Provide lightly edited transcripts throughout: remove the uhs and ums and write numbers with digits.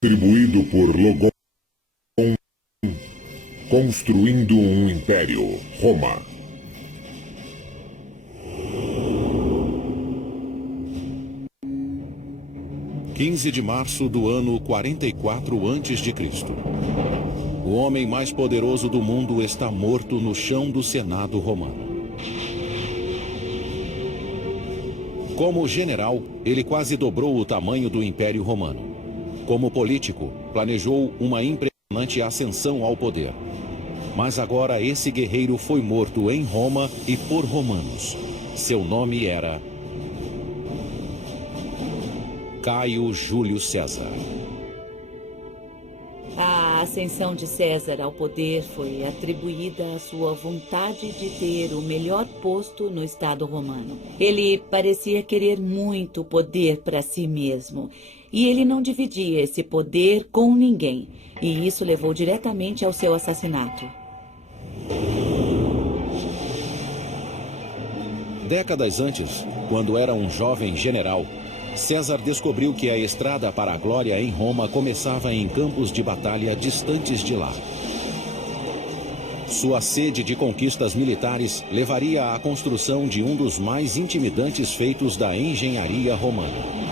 Distribuído por Logon, construindo um império, Roma. De março do ano 44 a.C. O homem mais poderoso do mundo está morto no chão do Senado romano. Como general, ele quase dobrou o tamanho do Império Romano. Como político, planejou uma impressionante ascensão ao poder. Mas agora esse guerreiro foi morto em Roma e por romanos. Seu nome era Caio Júlio César. A ascensão de César ao poder foi atribuída à sua vontade de ter o melhor posto no Estado romano. Ele parecia querer muito poder para si mesmo, e ele não dividia esse poder com ninguém, e isso levou diretamente ao seu assassinato. Décadas antes, quando era um jovem general, César descobriu que a estrada para a glória em Roma começava em campos de batalha distantes de lá. Sua sede de conquistas militares levaria à construção de um dos mais intimidantes feitos da engenharia romana.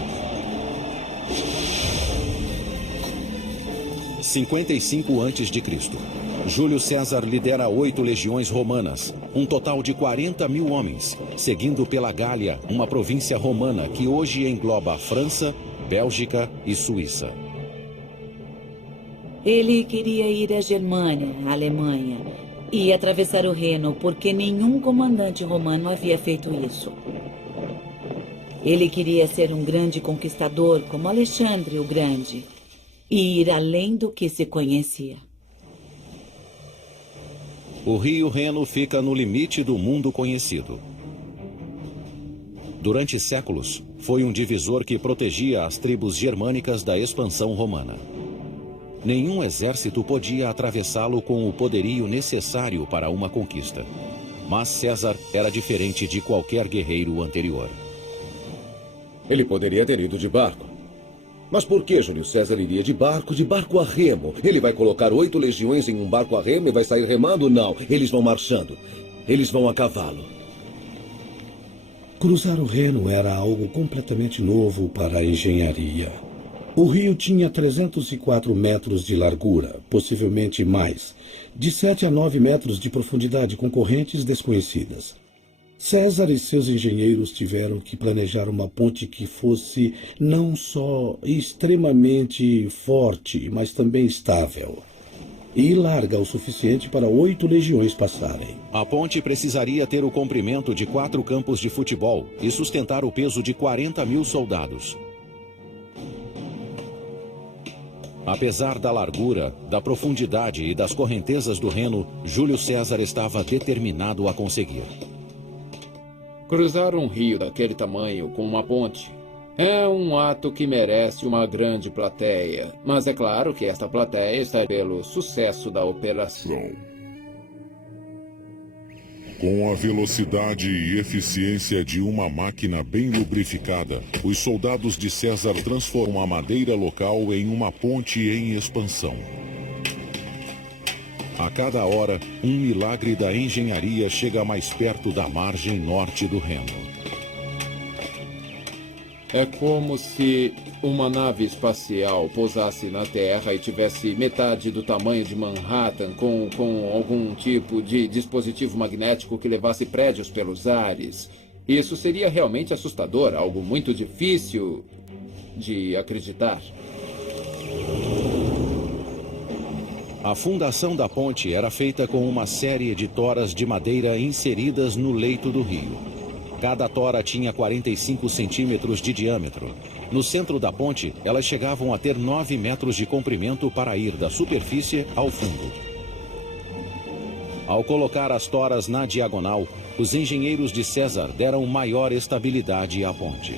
55 a.C. Júlio César lidera 8 legiões romanas, um total de 40.000 homens, seguindo pela Gália, uma província romana que hoje engloba França, Bélgica e Suíça. Ele queria ir à Germânia, à Alemanha, e atravessar o Reno, porque nenhum comandante romano havia feito isso. Ele queria ser um grande conquistador, como Alexandre o Grande, e ir além do que se conhecia. O rio Reno fica no limite do mundo conhecido. Durante séculos, foi um divisor que protegia as tribos germânicas da expansão romana. Nenhum exército podia atravessá-lo com o poderio necessário para uma conquista. Mas César era diferente de qualquer guerreiro anterior. Ele poderia ter ido de barco. Mas por que Júlio César iria de barco a remo? Ele vai colocar 8 legiões em um barco a remo e vai sair remando? Não, eles vão marchando. Eles vão a cavalo. Cruzar o Reno era algo completamente novo para a engenharia. O rio tinha 304 metros de largura, possivelmente mais, de 7 a 9 metros de profundidade com correntes desconhecidas. César e seus engenheiros tiveram que planejar uma ponte que fosse não só extremamente forte, mas também estável. E larga o suficiente para 8 legiões passarem. A ponte precisaria ter o comprimento de 4 campos de futebol e sustentar o peso de 40.000 soldados. Apesar da largura, da profundidade e das correntezas do Reno, Júlio César estava determinado a conseguir. Cruzar um rio daquele tamanho com uma ponte é um ato que merece uma grande plateia. Mas é claro que esta plateia está pelo sucesso da operação. Com a velocidade e eficiência de uma máquina bem lubrificada, os soldados de César transformam a madeira local em uma ponte em expansão. A cada hora, um milagre da engenharia chega mais perto da margem norte do Reno. É como se uma nave espacial pousasse na Terra e tivesse metade do tamanho de Manhattan com algum tipo de dispositivo magnético que levasse prédios pelos ares. Isso seria realmente assustador, algo muito difícil de acreditar. A fundação da ponte era feita com uma série de toras de madeira inseridas no leito do rio. Cada tora tinha 45 centímetros de diâmetro. No centro da ponte, elas chegavam a ter 9 metros de comprimento para ir da superfície ao fundo. Ao colocar as toras na diagonal, os engenheiros de César deram maior estabilidade à ponte.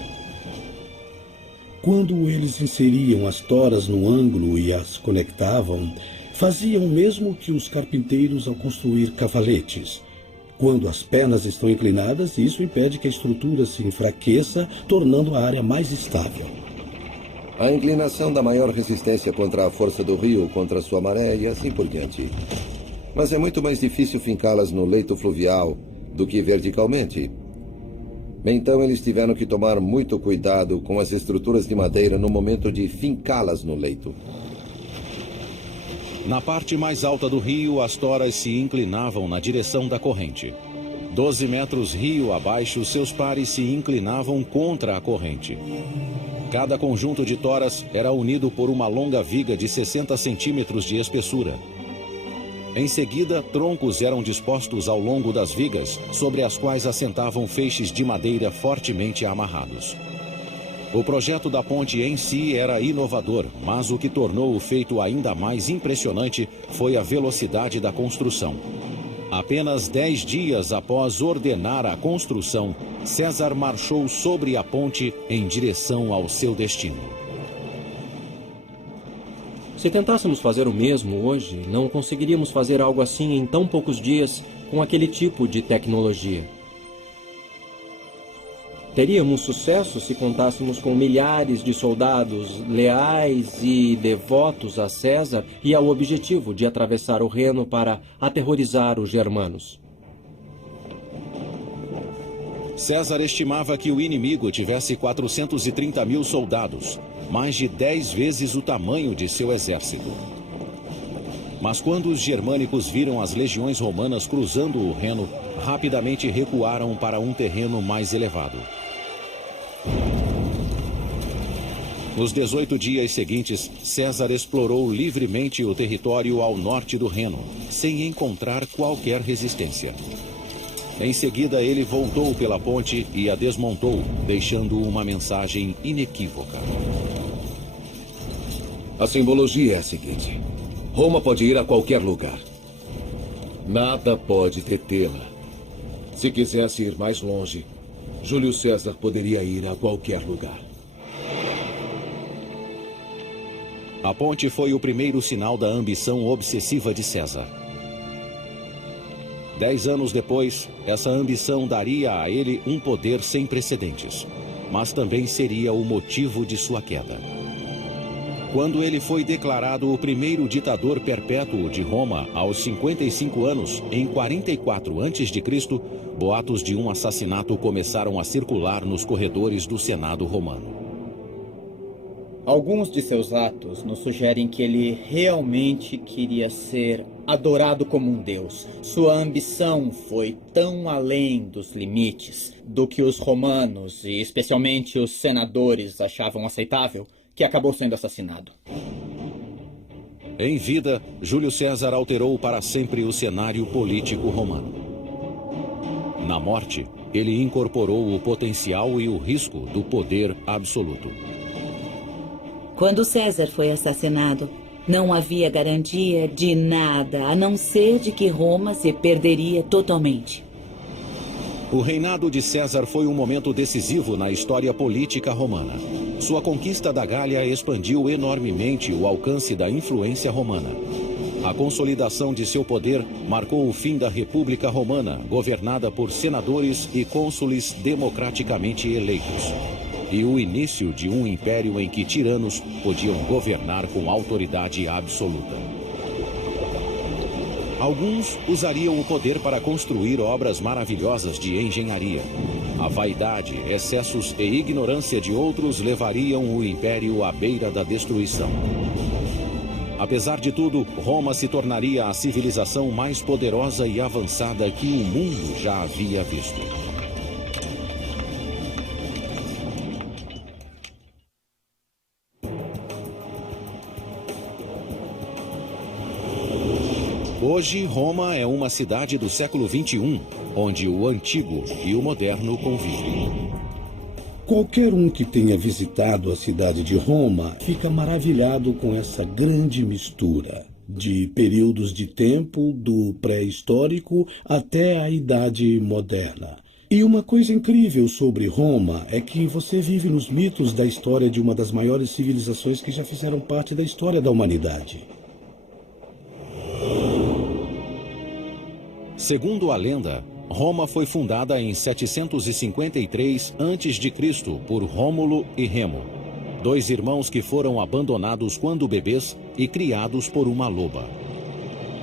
Quando eles inseriam as toras no ângulo e as conectavam, faziam o mesmo que os carpinteiros ao construir cavaletes. Quando as pernas estão inclinadas, isso impede que a estrutura se enfraqueça, tornando a área mais estável. A inclinação dá maior resistência contra a força do rio, contra sua maré e assim por diante. Mas é muito mais difícil fincá-las no leito fluvial do que verticalmente. Então eles tiveram que tomar muito cuidado com as estruturas de madeira no momento de fincá-las no leito. Na parte mais alta do rio, as toras se inclinavam na direção da corrente. 12 metros rio abaixo, seus pares se inclinavam contra a corrente. Cada conjunto de toras era unido por uma longa viga de 60 centímetros de espessura. Em seguida, troncos eram dispostos ao longo das vigas, sobre as quais assentavam feixes de madeira fortemente amarrados. O projeto da ponte em si era inovador, mas o que tornou o feito ainda mais impressionante foi a velocidade da construção. Apenas 10 dias após ordenar a construção, César marchou sobre a ponte em direção ao seu destino. Se tentássemos fazer o mesmo hoje, não conseguiríamos fazer algo assim em tão poucos dias com aquele tipo de tecnologia. Teríamos sucesso se contássemos com milhares de soldados leais e devotos a César e ao objetivo de atravessar o Reno para aterrorizar os germanos. César estimava que o inimigo tivesse 430 mil soldados, mais de 10 vezes o tamanho de seu exército. Mas quando os germânicos viram as legiões romanas cruzando o Reno, rapidamente recuaram para um terreno mais elevado. Nos 18 dias seguintes, César explorou livremente o território ao norte do Reno, sem encontrar qualquer resistência. Em seguida, ele voltou pela ponte e a desmontou, deixando uma mensagem inequívoca. A simbologia é a seguinte: Roma pode ir a qualquer lugar. Nada pode detê-la. Se quisesse ir mais longe, Júlio César poderia ir a qualquer lugar. A ponte foi o primeiro sinal da ambição obsessiva de César. 10 anos depois, essa ambição daria a ele um poder sem precedentes, mas também seria o motivo de sua queda. Quando ele foi declarado o primeiro ditador perpétuo de Roma aos 55 anos, em 44 a.C., boatos de um assassinato começaram a circular nos corredores do Senado romano. Alguns de seus atos nos sugerem que ele realmente queria ser adorado como um deus. Sua ambição foi tão além dos limites do que os romanos, e especialmente os senadores, achavam aceitável, que acabou sendo assassinado. Em vida, Júlio César alterou para sempre o cenário político romano. Na morte, ele incorporou o potencial e o risco do poder absoluto. Quando César foi assassinado, não havia garantia de nada, a não ser de que Roma se perderia totalmente. O reinado de César foi um momento decisivo na história política romana. Sua conquista da Gália expandiu enormemente o alcance da influência romana. A consolidação de seu poder marcou o fim da República Romana, governada por senadores e cônsules democraticamente eleitos, e o início de um império em que tiranos podiam governar com autoridade absoluta. Alguns usariam o poder para construir obras maravilhosas de engenharia. A vaidade, excessos e ignorância de outros levariam o império à beira da destruição. Apesar de tudo, Roma se tornaria a civilização mais poderosa e avançada que o mundo já havia visto. Hoje, Roma é uma cidade do século XXI, onde o antigo e o moderno convivem. Qualquer um que tenha visitado a cidade de Roma fica maravilhado com essa grande mistura de períodos de tempo, do pré-histórico até a idade moderna. E uma coisa incrível sobre Roma é que você vive nos mitos da história de uma das maiores civilizações que já fizeram parte da história da humanidade. Segundo a lenda, Roma foi fundada em 753 a.C. por Rômulo e Remo. 2 irmãos que foram abandonados quando bebês e criados por uma loba.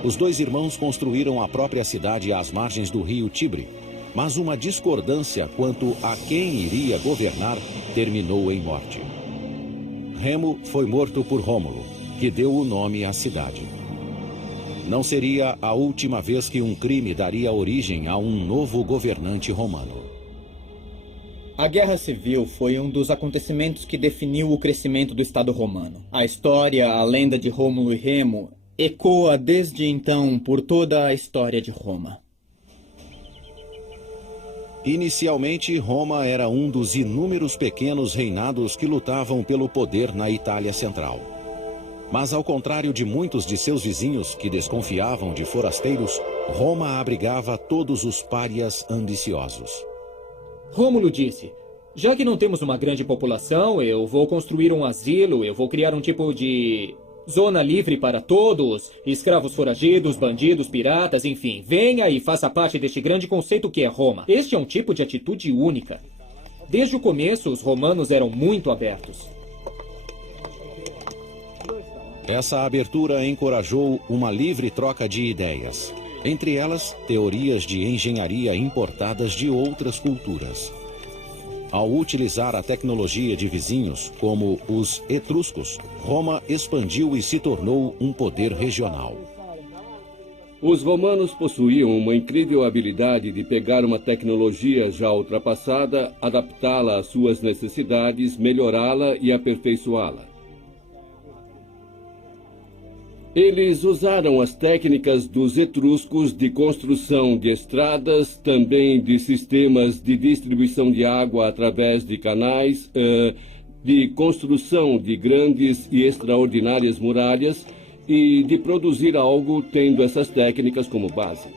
Os 2 irmãos construíram a própria cidade às margens do rio Tibre, mas uma discordância quanto a quem iria governar terminou em morte. Remo foi morto por Rômulo, que deu o nome à cidade. Não seria a última vez que um crime daria origem a um novo governante romano. A Guerra Civil foi um dos acontecimentos que definiu o crescimento do Estado romano. A história, a lenda de Rômulo e Remo, ecoa desde então por toda a história de Roma. Inicialmente, Roma era um dos inúmeros pequenos reinados que lutavam pelo poder na Itália Central. Mas, ao contrário de muitos de seus vizinhos que desconfiavam de forasteiros, Roma abrigava todos os párias ambiciosos. Rômulo disse: já que não temos uma grande população, eu vou construir um asilo, eu vou criar um tipo de zona livre para todos, escravos foragidos, bandidos, piratas, enfim. Venha e faça parte deste grande conceito que é Roma. Este é um tipo de atitude única. Desde o começo, os romanos eram muito abertos. Essa abertura encorajou uma livre troca de ideias. Entre elas, teorias de engenharia importadas de outras culturas. Ao utilizar a tecnologia de vizinhos, como os etruscos, Roma expandiu e se tornou um poder regional. Os romanos possuíam uma incrível habilidade de pegar uma tecnologia já ultrapassada, adaptá-la às suas necessidades, melhorá-la e aperfeiçoá-la. Eles usaram as técnicas dos etruscos de construção de estradas, também de sistemas de distribuição de água através de canais, de construção de grandes e extraordinárias muralhas e de produzir algo tendo essas técnicas como base.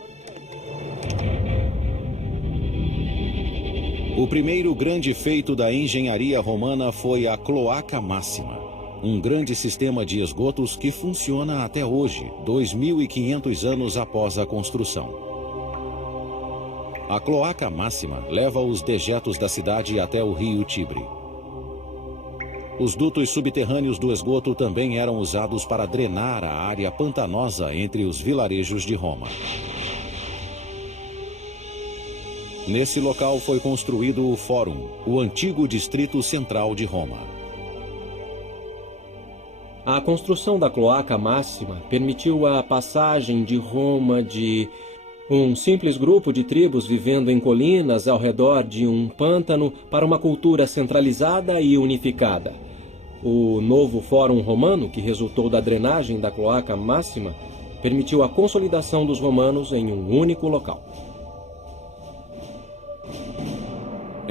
O primeiro grande feito da engenharia romana foi a Cloaca Máxima. Um grande sistema de esgotos que funciona até hoje, 2.500 anos após a construção. A Cloaca Máxima leva os dejetos da cidade até o rio Tibre. Os dutos subterrâneos do esgoto também eram usados para drenar a área pantanosa entre os vilarejos de Roma. Nesse local foi construído o Fórum, o antigo distrito central de Roma. A construção da Cloaca Máxima permitiu a passagem de Roma de um simples grupo de tribos vivendo em colinas ao redor de um pântano para uma cultura centralizada e unificada. O novo Fórum Romano, que resultou da drenagem da Cloaca Máxima, permitiu a consolidação dos romanos em um único local.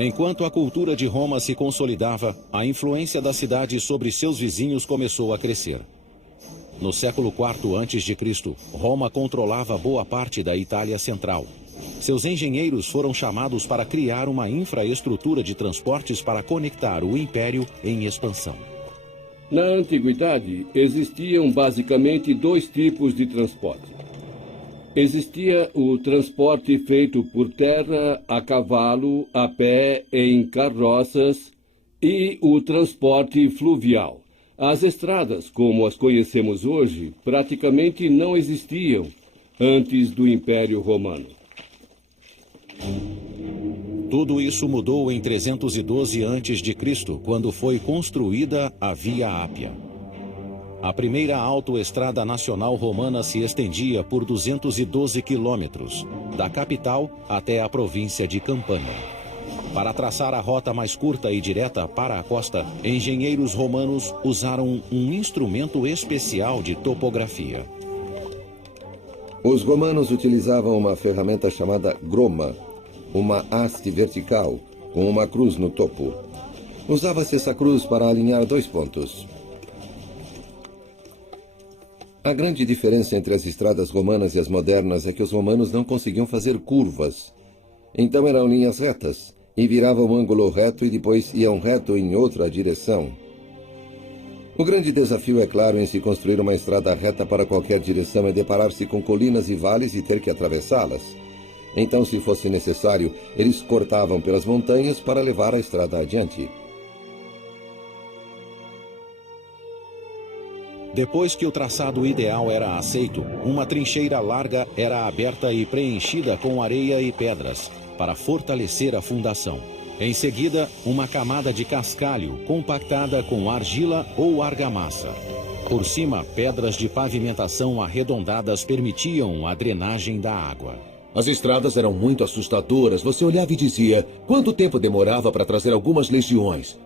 Enquanto a cultura de Roma se consolidava, a influência da cidade sobre seus vizinhos começou a crescer. No século IV a.C., Roma controlava boa parte da Itália Central. Seus engenheiros foram chamados para criar uma infraestrutura de transportes para conectar o império em expansão. Na antiguidade, existiam basicamente 2 tipos de transporte. Existia o transporte feito por terra, a cavalo, a pé, em carroças e o transporte fluvial. As estradas, como as conhecemos hoje, praticamente não existiam antes do Império Romano. Tudo isso mudou em 312 a.C., quando foi construída a Via Ápia. A primeira autoestrada nacional romana se estendia por 212 quilômetros, da capital até a província de Campania. Para traçar a rota mais curta e direta para a costa, engenheiros romanos usaram um instrumento especial de topografia. Os romanos utilizavam uma ferramenta chamada groma, uma haste vertical com uma cruz no topo. Usava-se essa cruz para alinhar 2 pontos. A grande diferença entre as estradas romanas e as modernas é que os romanos não conseguiam fazer curvas. Então eram linhas retas, e viravam um ângulo reto e depois iam reto em outra direção. O grande desafio, é claro, em se construir uma estrada reta para qualquer direção é deparar-se com colinas e vales e ter que atravessá-las. Então, se fosse necessário, eles cortavam pelas montanhas para levar a estrada adiante. Depois que o traçado ideal era aceito, uma trincheira larga era aberta e preenchida com areia e pedras, para fortalecer a fundação. Em seguida, uma camada de cascalho compactada com argila ou argamassa. Por cima, pedras de pavimentação arredondadas permitiam a drenagem da água. As estradas eram muito assustadoras. Você olhava e dizia, quanto tempo demorava para trazer algumas legiões?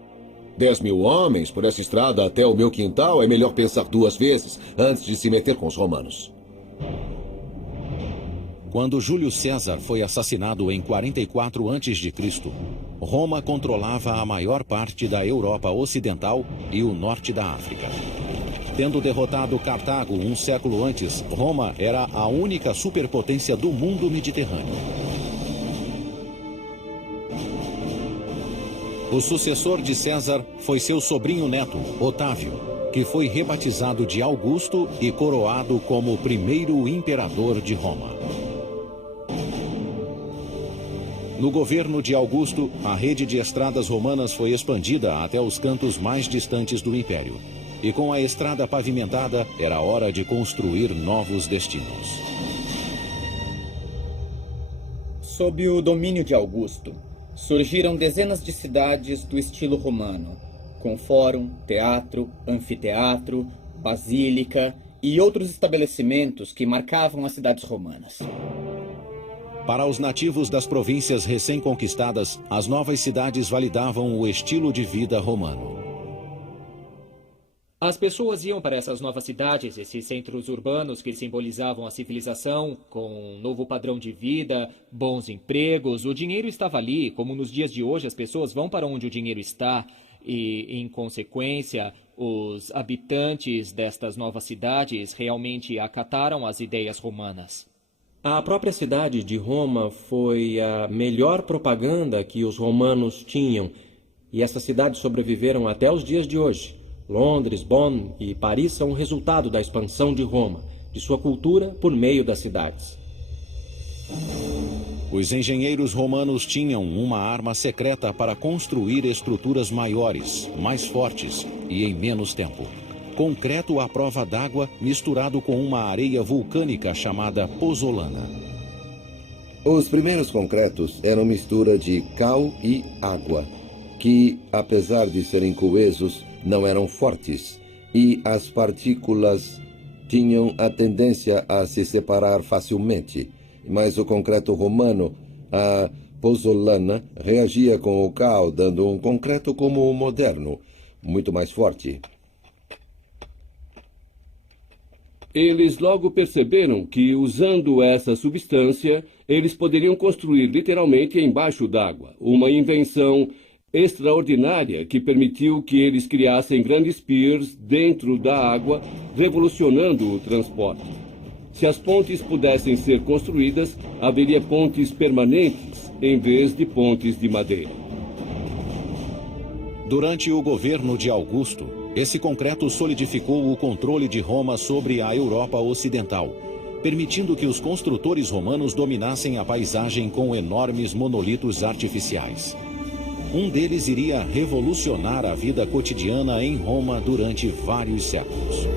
10.000 homens por essa estrada até o meu quintal, é melhor pensar 2 vezes antes de se meter com os romanos. Quando Júlio César foi assassinado em 44 a.C., Roma controlava a maior parte da Europa Ocidental e o norte da África. Tendo derrotado Cartago um século antes, Roma era a única superpotência do mundo mediterrâneo. O sucessor de César foi seu sobrinho neto, Otávio, que foi rebatizado de Augusto e coroado como o primeiro imperador de Roma. No governo de Augusto, a rede de estradas romanas foi expandida até os cantos mais distantes do império. E com a estrada pavimentada, era hora de construir novos destinos. Sob o domínio de Augusto, surgiram dezenas de cidades do estilo romano, com fórum, teatro, anfiteatro, basílica e outros estabelecimentos que marcavam as cidades romanas. Para os nativos das províncias recém-conquistadas, as novas cidades validavam o estilo de vida romano. As pessoas iam para essas novas cidades, esses centros urbanos que simbolizavam a civilização, com um novo padrão de vida, bons empregos. O dinheiro estava ali, como nos dias de hoje as pessoas vão para onde o dinheiro está. E, em consequência, os habitantes destas novas cidades realmente acataram as ideias romanas. A própria cidade de Roma foi a melhor propaganda que os romanos tinham, e essas cidades sobreviveram até os dias de hoje. Londres, Bonn e Paris são o resultado da expansão de Roma, de sua cultura por meio das cidades. Os engenheiros romanos tinham uma arma secreta para construir estruturas maiores, mais fortes e em menos tempo. Concreto à prova d'água misturado com uma areia vulcânica chamada pozzolana. Os primeiros concretos eram mistura de cal e água, que, apesar de serem coesos, não eram fortes, e as partículas tinham a tendência a se separar facilmente. Mas o concreto romano, a pozzolana, reagia com o cal, dando um concreto como o moderno, muito mais forte. Eles logo perceberam que, usando essa substância, eles poderiam construir literalmente embaixo d'água, uma invenção extraordinária que permitiu que eles criassem grandes piers dentro da água, revolucionando o transporte. Se as pontes pudessem ser construídas, haveria pontes permanentes em vez de pontes de madeira. Durante o governo de Augusto, esse concreto solidificou o controle de Roma sobre a Europa Ocidental, permitindo que os construtores romanos dominassem a paisagem com enormes monolitos artificiais. Um deles iria revolucionar a vida cotidiana em Roma durante vários séculos.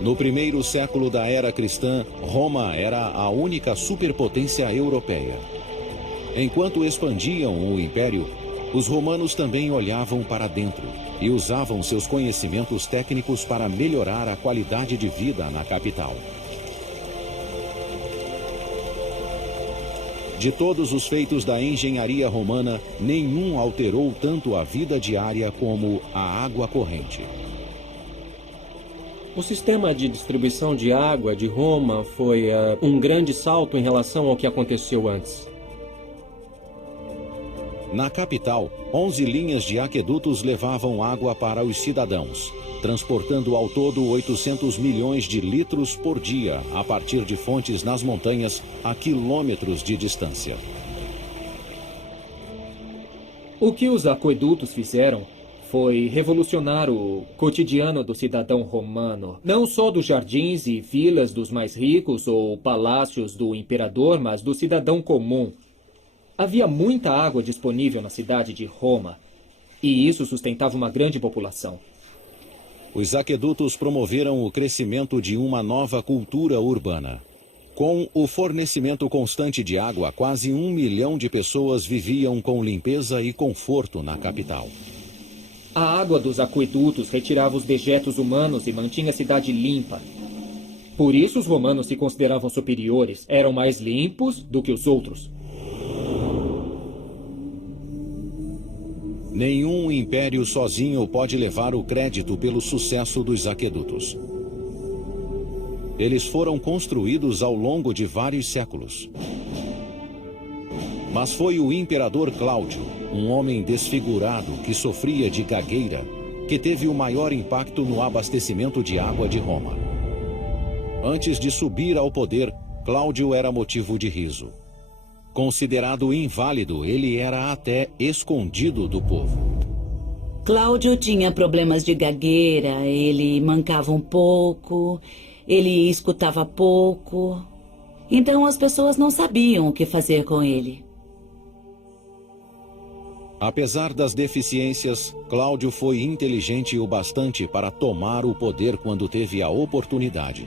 No primeiro século da era cristã, Roma era a única superpotência europeia. Enquanto expandiam o império, os romanos também olhavam para dentro e usavam seus conhecimentos técnicos para melhorar a qualidade de vida na capital. De todos os feitos da engenharia romana, nenhum alterou tanto a vida diária como a água corrente. O sistema de distribuição de água de Roma foi um grande salto em relação ao que aconteceu antes. Na capital, 11 linhas de aquedutos levavam água para os cidadãos, transportando ao todo 800 milhões de litros por dia, a partir de fontes nas montanhas a quilômetros de distância. O que os aquedutos fizeram foi revolucionar o cotidiano do cidadão romano. Não só dos jardins e vilas dos mais ricos ou palácios do imperador, mas do cidadão comum. Havia muita água disponível na cidade de Roma, e isso sustentava uma grande população. Os aquedutos promoveram o crescimento de uma nova cultura urbana. Com o fornecimento constante de água, quase 1 milhão de pessoas viviam com limpeza e conforto na capital. A água dos aquedutos retirava os dejetos humanos e mantinha a cidade limpa. Por isso os romanos se consideravam superiores, eram mais limpos do que os outros. Nenhum império sozinho pode levar o crédito pelo sucesso dos aquedutos. Eles foram construídos ao longo de vários séculos. Mas foi o imperador Cláudio, um homem desfigurado que sofria de gagueira, que teve o maior impacto no abastecimento de água de Roma. Antes de subir ao poder, Cláudio era motivo de riso. Considerado inválido, ele era até escondido do povo. Cláudio tinha problemas de gagueira, ele mancava um pouco, ele escutava pouco. Então as pessoas não sabiam o que fazer com ele. Apesar das deficiências, Cláudio foi inteligente o bastante para tomar o poder quando teve a oportunidade.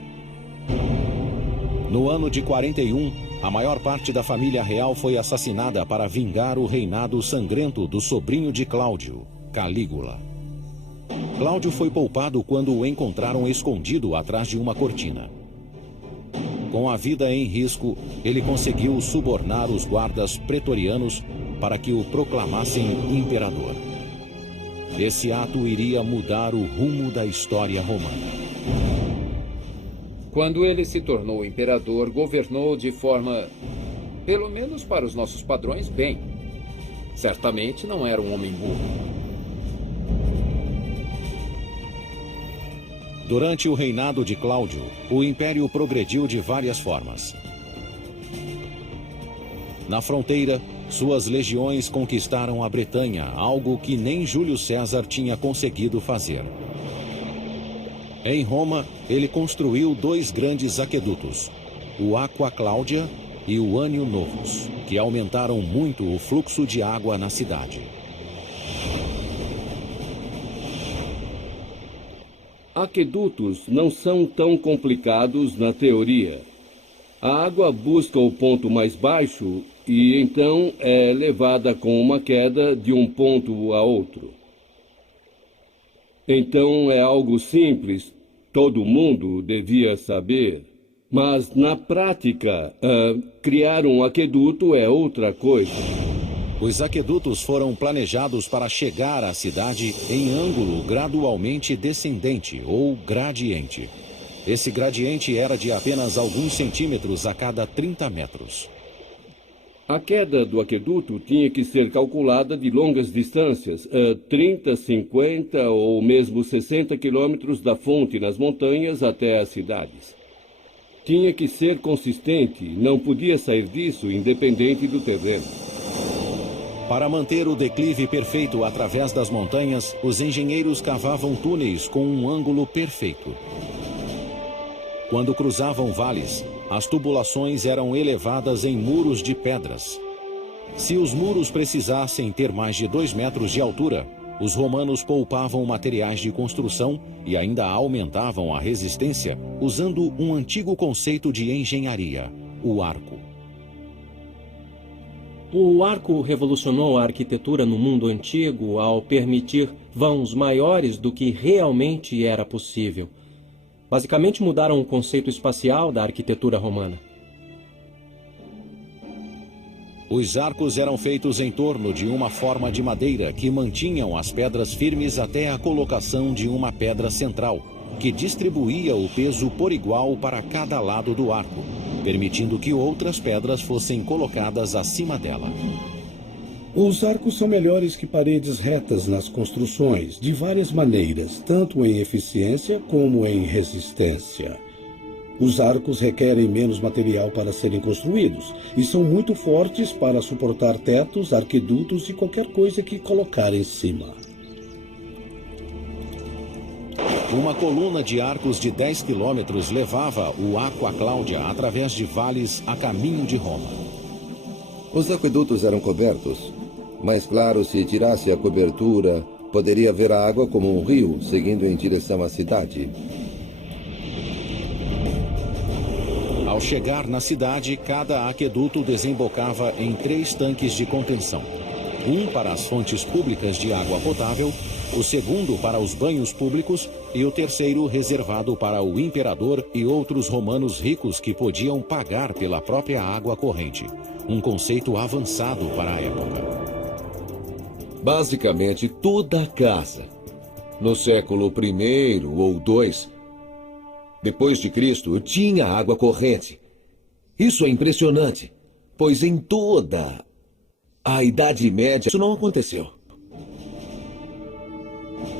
No ano de 41, a maior parte da família real foi assassinada para vingar o reinado sangrento do sobrinho de Cláudio, Calígula. Cláudio foi poupado quando o encontraram escondido atrás de uma cortina. Com a vida em risco, ele conseguiu subornar os guardas pretorianos para que o proclamassem imperador. Esse ato iria mudar o rumo da história romana. Quando ele se tornou imperador, governou de forma, pelo menos para os nossos padrões, bem. Certamente não era um homem burro. Durante o reinado de Cláudio, o império progrediu de várias formas. Na fronteira, suas legiões conquistaram a Bretanha, algo que nem Júlio César tinha conseguido fazer. Em Roma, ele construiu 2 grandes aquedutos, o Aqua Cláudia e o Anio Novus, que aumentaram muito o fluxo de água na cidade. Aquedutos não são tão complicados na teoria. A água busca o ponto mais baixo e então é levada com uma queda de um ponto a outro. Então é algo simples, todo mundo devia saber. Mas na prática, criar um aqueduto é outra coisa. Os aquedutos foram planejados para chegar à cidade em ângulo gradualmente descendente ou gradiente. Esse gradiente era de apenas alguns centímetros a cada 30 metros. A queda do aqueduto tinha que ser calculada de longas distâncias, 30, 50 ou mesmo 60 quilômetros da fonte nas montanhas até as cidades. Tinha que ser consistente, não podia sair disso independente do terreno. Para manter o declive perfeito através das montanhas, os engenheiros cavavam túneis com um ângulo perfeito. Quando cruzavam vales, as tubulações eram elevadas em muros de pedras. Se os muros precisassem ter mais de 2 metros de altura, os romanos poupavam materiais de construção e ainda aumentavam a resistência usando um antigo conceito de engenharia, o arco. O arco revolucionou a arquitetura no mundo antigo ao permitir vãos maiores do que realmente era possível. Basicamente mudaram o conceito espacial da arquitetura romana. Os arcos eram feitos em torno de uma forma de madeira que mantinham as pedras firmes até a colocação de uma pedra central, que distribuía o peso por igual para cada lado do arco, permitindo que outras pedras fossem colocadas acima dela. Os arcos são melhores que paredes retas nas construções, de várias maneiras, tanto em eficiência como em resistência. Os arcos requerem menos material para serem construídos e são muito fortes para suportar tetos, arquedutos e qualquer coisa que colocar em cima. Uma coluna de arcos de 10 quilômetros levava o Aqua Claudia através de vales a caminho de Roma. Os aquedutos eram cobertos, mas claro, se tirasse a cobertura, poderia ver a água como um rio seguindo em direção à cidade. Ao chegar na cidade, cada aqueduto desembocava em 3 tanques de contenção. Um para as fontes públicas de água potável, o segundo para os banhos públicos e o terceiro reservado para o imperador e outros romanos ricos que podiam pagar pela própria água corrente. Um conceito avançado para a época. Basicamente, toda a casa, no século I ou II, depois de Cristo, tinha água corrente. Isso é impressionante, pois em toda a Idade Média isso não aconteceu.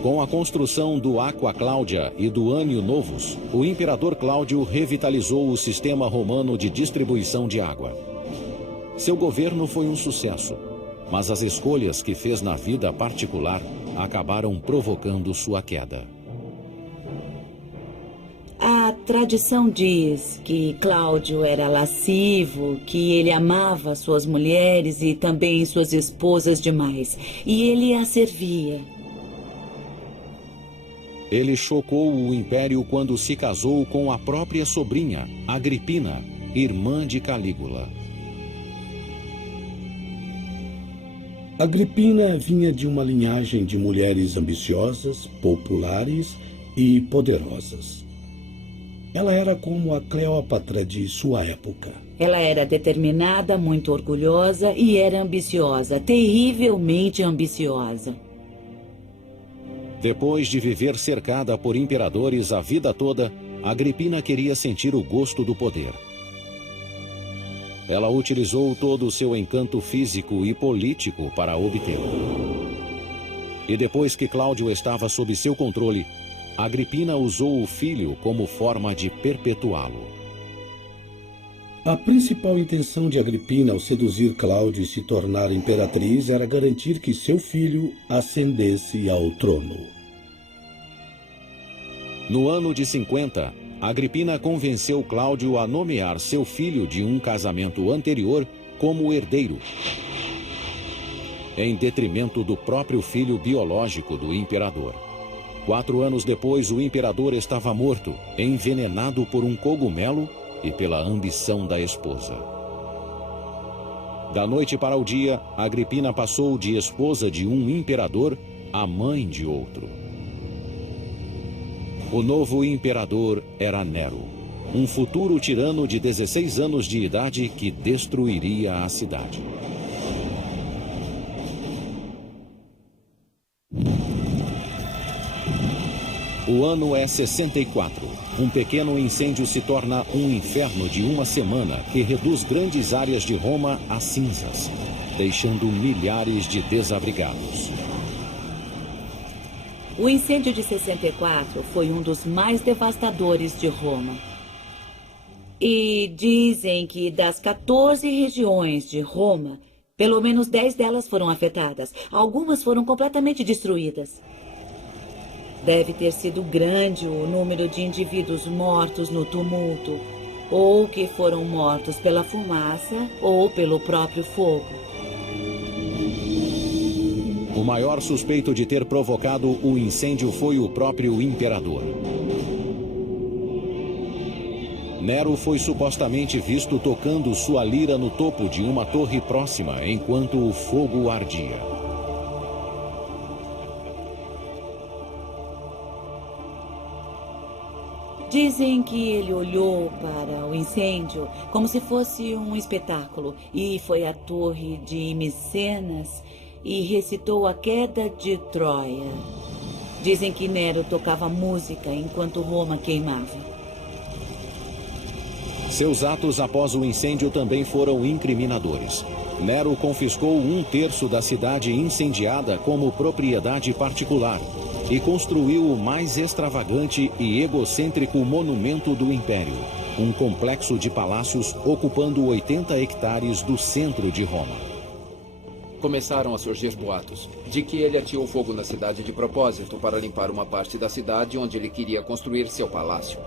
Com a construção do Aqua Claudia e do Annio Novus, o imperador Cláudio revitalizou o sistema romano de distribuição de água. Seu governo foi um sucesso, mas as escolhas que fez na vida particular acabaram provocando sua queda. A tradição diz que Cláudio era lascivo, que ele amava suas mulheres e também suas esposas demais, e ele as servia. Ele chocou o império quando se casou com a própria sobrinha, Agripina, irmã de Calígula. Agripina vinha de uma linhagem de mulheres ambiciosas, populares e poderosas. Ela era como a Cleópatra de sua época. Ela era determinada, muito orgulhosa e era ambiciosa, terrivelmente ambiciosa. Depois de viver cercada por imperadores a vida toda, Agripina queria sentir o gosto do poder. Ela utilizou todo o seu encanto físico e político para obtê-lo. E depois que Cláudio estava sob seu controle, Agripina usou o filho como forma de perpetuá-lo. A principal intenção de Agripina ao seduzir Cláudio e se tornar imperatriz era garantir que seu filho ascendesse ao trono. No ano de 50, Agripina convenceu Cláudio a nomear seu filho de um casamento anterior como herdeiro, em detrimento do próprio filho biológico do imperador. 4 anos depois, o imperador estava morto, envenenado por um cogumelo e pela ambição da esposa. Da noite para o dia, Agripina passou de esposa de um imperador a mãe de outro. O novo imperador era Nero, um futuro tirano de 16 anos de idade que destruiria a cidade. O ano é 64. Um pequeno incêndio se torna um inferno de uma semana que reduz grandes áreas de Roma a cinzas, deixando milhares de desabrigados. O incêndio de 64 foi um dos mais devastadores de Roma. E dizem que das 14 regiões de Roma, pelo menos 10 delas foram afetadas. Algumas foram completamente destruídas. Deve ter sido grande o número de indivíduos mortos no tumulto, ou que foram mortos pela fumaça ou pelo próprio fogo. O maior suspeito de ter provocado o incêndio foi o próprio imperador. Nero foi supostamente visto tocando sua lira no topo de uma torre próxima enquanto o fogo ardia. Dizem que ele olhou para o incêndio como se fosse um espetáculo e foi à torre de Micenas e recitou a queda de Troia. Dizem que Nero tocava música enquanto Roma queimava. Seus atos após o incêndio também foram incriminadores. Nero confiscou 1/3 da cidade incendiada como propriedade particular e construiu o mais extravagante e egocêntrico monumento do Império, um complexo de palácios ocupando 80 hectares do centro de Roma. começaram a surgir boatos de que ele ateou fogo na cidade de propósito para limpar uma parte da cidade onde ele queria construir seu palácio.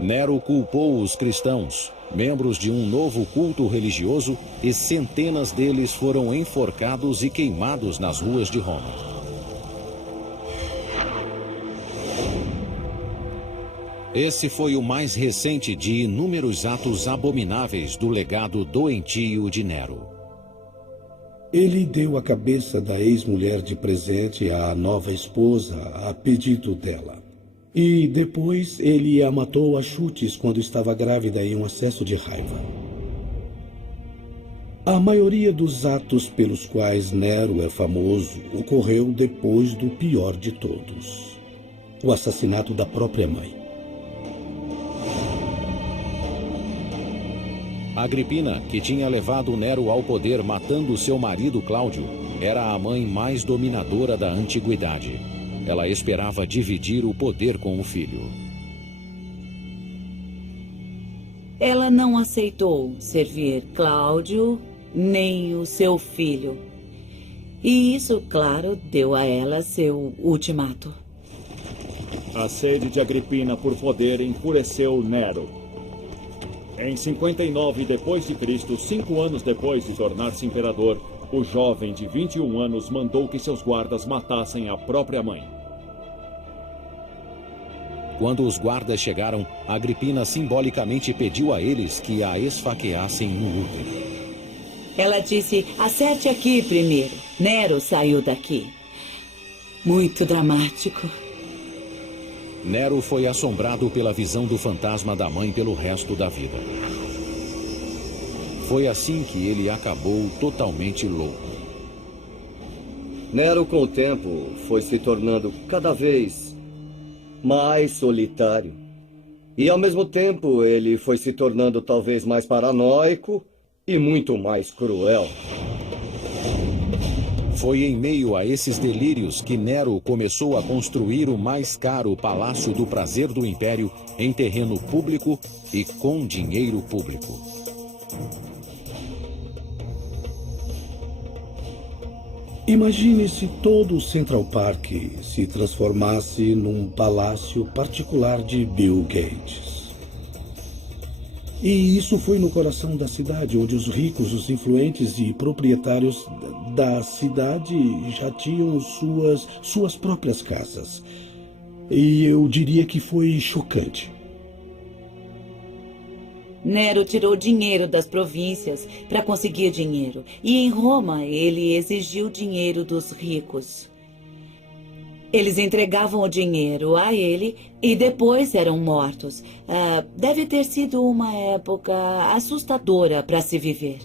Nero culpou os cristãos, membros de um novo culto religioso, e centenas deles foram enforcados e queimados nas ruas de Roma. Esse foi o mais recente de inúmeros atos abomináveis do legado doentio de Nero. Ele deu a cabeça da ex-mulher de presente à nova esposa a pedido dela. E depois ele a matou a chutes quando estava grávida em um acesso de raiva. A maioria dos atos pelos quais Nero é famoso ocorreu depois do pior de todos: o assassinato da própria mãe. Agripina, que tinha levado Nero ao poder matando seu marido Cláudio, era a mãe mais dominadora da antiguidade. Ela esperava dividir o poder com o filho. Ela não aceitou servir Cláudio nem o seu filho. E isso, claro, deu a ela seu ultimato. A sede de Agripina por poder enfureceu Nero. Em 59 d.C., 5 anos depois de tornar-se imperador, o jovem de 21 anos mandou que seus guardas matassem a própria mãe. Quando os guardas chegaram, Agripina simbolicamente pediu a eles que a esfaqueassem no útero. Ela disse: acerte aqui primeiro. Nero saiu daqui. Muito dramático. Nero foi assombrado pela visão do fantasma da mãe pelo resto da vida. Foi assim que ele acabou totalmente louco. Nero, com o tempo, foi se tornando cada vez mais solitário. E, ao mesmo tempo, ele foi se tornando talvez mais paranoico e muito mais cruel. Foi em meio a esses delírios que Nero começou a construir o mais caro Palácio do Prazer do Império em terreno público e com dinheiro público. Imagine se todo o Central Park se transformasse num palácio particular de Bill Gates. E isso foi no coração da cidade, onde os ricos, os influentes e proprietários da cidade já tinham suas próprias casas. E eu diria que foi chocante. Nero tirou dinheiro das províncias para conseguir dinheiro. E em Roma, ele exigiu dinheiro dos ricos. Eles entregavam o dinheiro a ele e depois eram mortos. Deve ter sido uma época assustadora para se viver.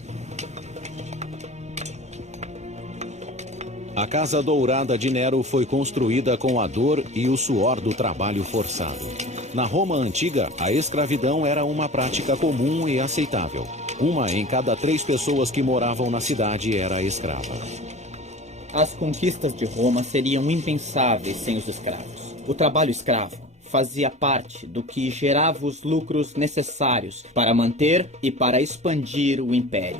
A Casa Dourada de Nero foi construída com a dor e o suor do trabalho forçado. Na Roma antiga, a escravidão era uma prática comum e aceitável. 1 em cada 3 pessoas que moravam na cidade era escrava. As conquistas de Roma seriam impensáveis sem os escravos. O trabalho escravo fazia parte do que gerava os lucros necessários para manter e para expandir o império.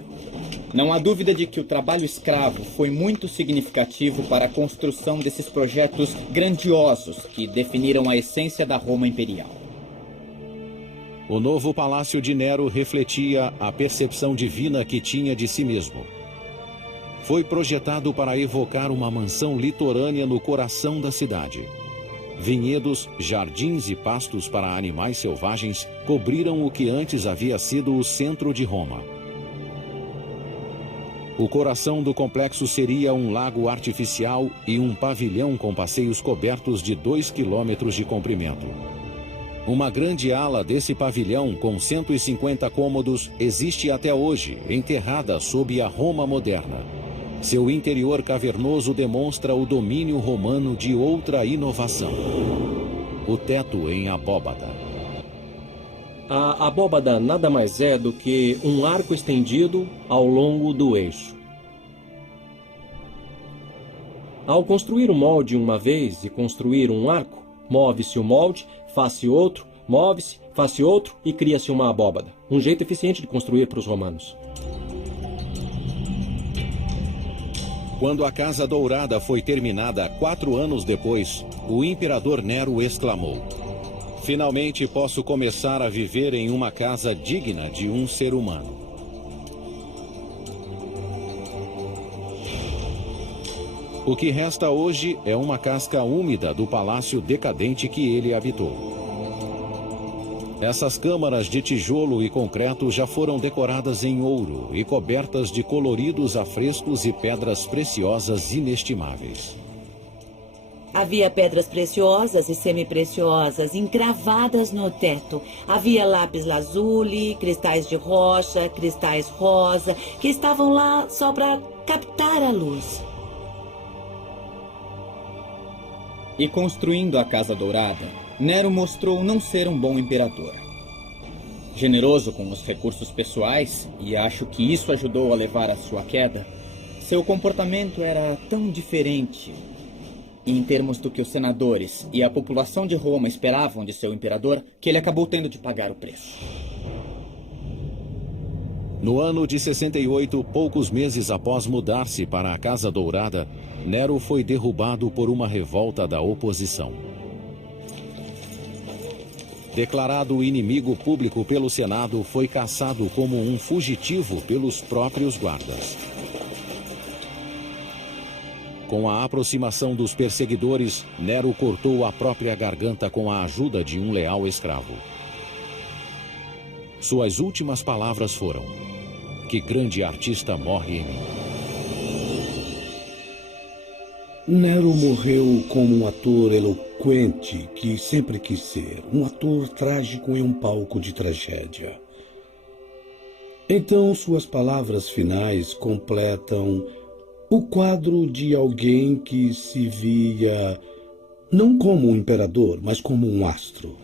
Não há dúvida de que o trabalho escravo foi muito significativo para a construção desses projetos grandiosos que definiram a essência da Roma imperial. O novo palácio de Nero refletia a percepção divina que tinha de si mesmo. Foi projetado para evocar uma mansão litorânea no coração da cidade. Vinhedos, jardins e pastos para animais selvagens cobriram o que antes havia sido o centro de Roma. O coração do complexo seria um lago artificial e um pavilhão com passeios cobertos de 2 quilômetros de comprimento. Uma grande ala desse pavilhão, com 150 cômodos, existe até hoje, enterrada sob a Roma moderna. Seu interior cavernoso demonstra o domínio romano de outra inovação: o teto em abóbada. A abóbada nada mais é do que um arco estendido ao longo do eixo. Ao construir o molde uma vez e construir um arco, move-se o molde, faz-se outro, move-se, faz-se outro e cria-se uma abóbada. Um jeito eficiente de construir para os romanos. Quando a Casa Dourada foi terminada 4 anos depois, o imperador Nero exclamou: "Finalmente posso começar a viver em uma casa digna de um ser humano." O que resta hoje é uma casca úmida do palácio decadente que ele habitou. Essas câmaras de tijolo e concreto já foram decoradas em ouro e cobertas de coloridos afrescos e pedras preciosas inestimáveis. Havia pedras preciosas e semi-preciosas encravadas no teto. Havia lápis lazuli, cristais de rocha, cristais rosa, que estavam lá só para captar a luz. E construindo a Casa Dourada, Nero mostrou não ser um bom imperador. Generoso com os recursos pessoais, e acho que isso ajudou a levar à sua queda, seu comportamento era tão diferente em termos do que os senadores e a população de Roma esperavam de seu imperador, que ele acabou tendo de pagar o preço. No ano de 68, poucos meses após mudar-se para a Casa Dourada, Nero foi derrubado por uma revolta da oposição. Declarado inimigo público pelo Senado, foi caçado como um fugitivo pelos próprios guardas. Com a aproximação dos perseguidores, Nero cortou a própria garganta com a ajuda de um leal escravo. Suas últimas palavras foram: "Que grande artista morre em mim." Nero morreu como um ator eloquente que sempre quis ser, um ator trágico em um palco de tragédia. Então, suas palavras finais completam o quadro de alguém que se via não como um imperador, mas como um astro.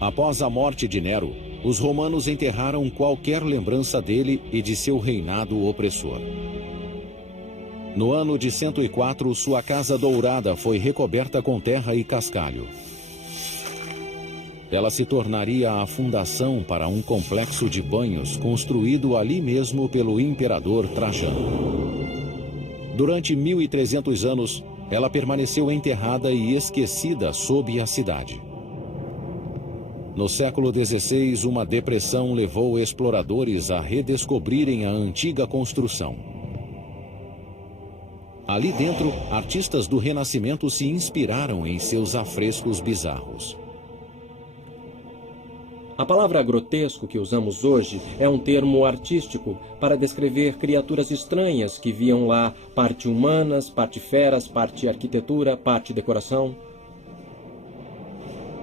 Após a morte de Nero, os romanos enterraram qualquer lembrança dele e de seu reinado opressor. No ano de 104, sua Casa Dourada foi recoberta com terra e cascalho. Ela se tornaria a fundação para um complexo de banhos construído ali mesmo pelo imperador Trajano. Durante 1300 anos, ela permaneceu enterrada e esquecida sob a cidade. No século XVI, uma depressão levou exploradores a redescobrirem a antiga construção. Ali dentro, artistas do Renascimento se inspiraram em seus afrescos bizarros. A palavra grotesco que usamos hoje é um termo artístico para descrever criaturas estranhas que viam lá parte humanas, parte feras, parte arquitetura, parte decoração.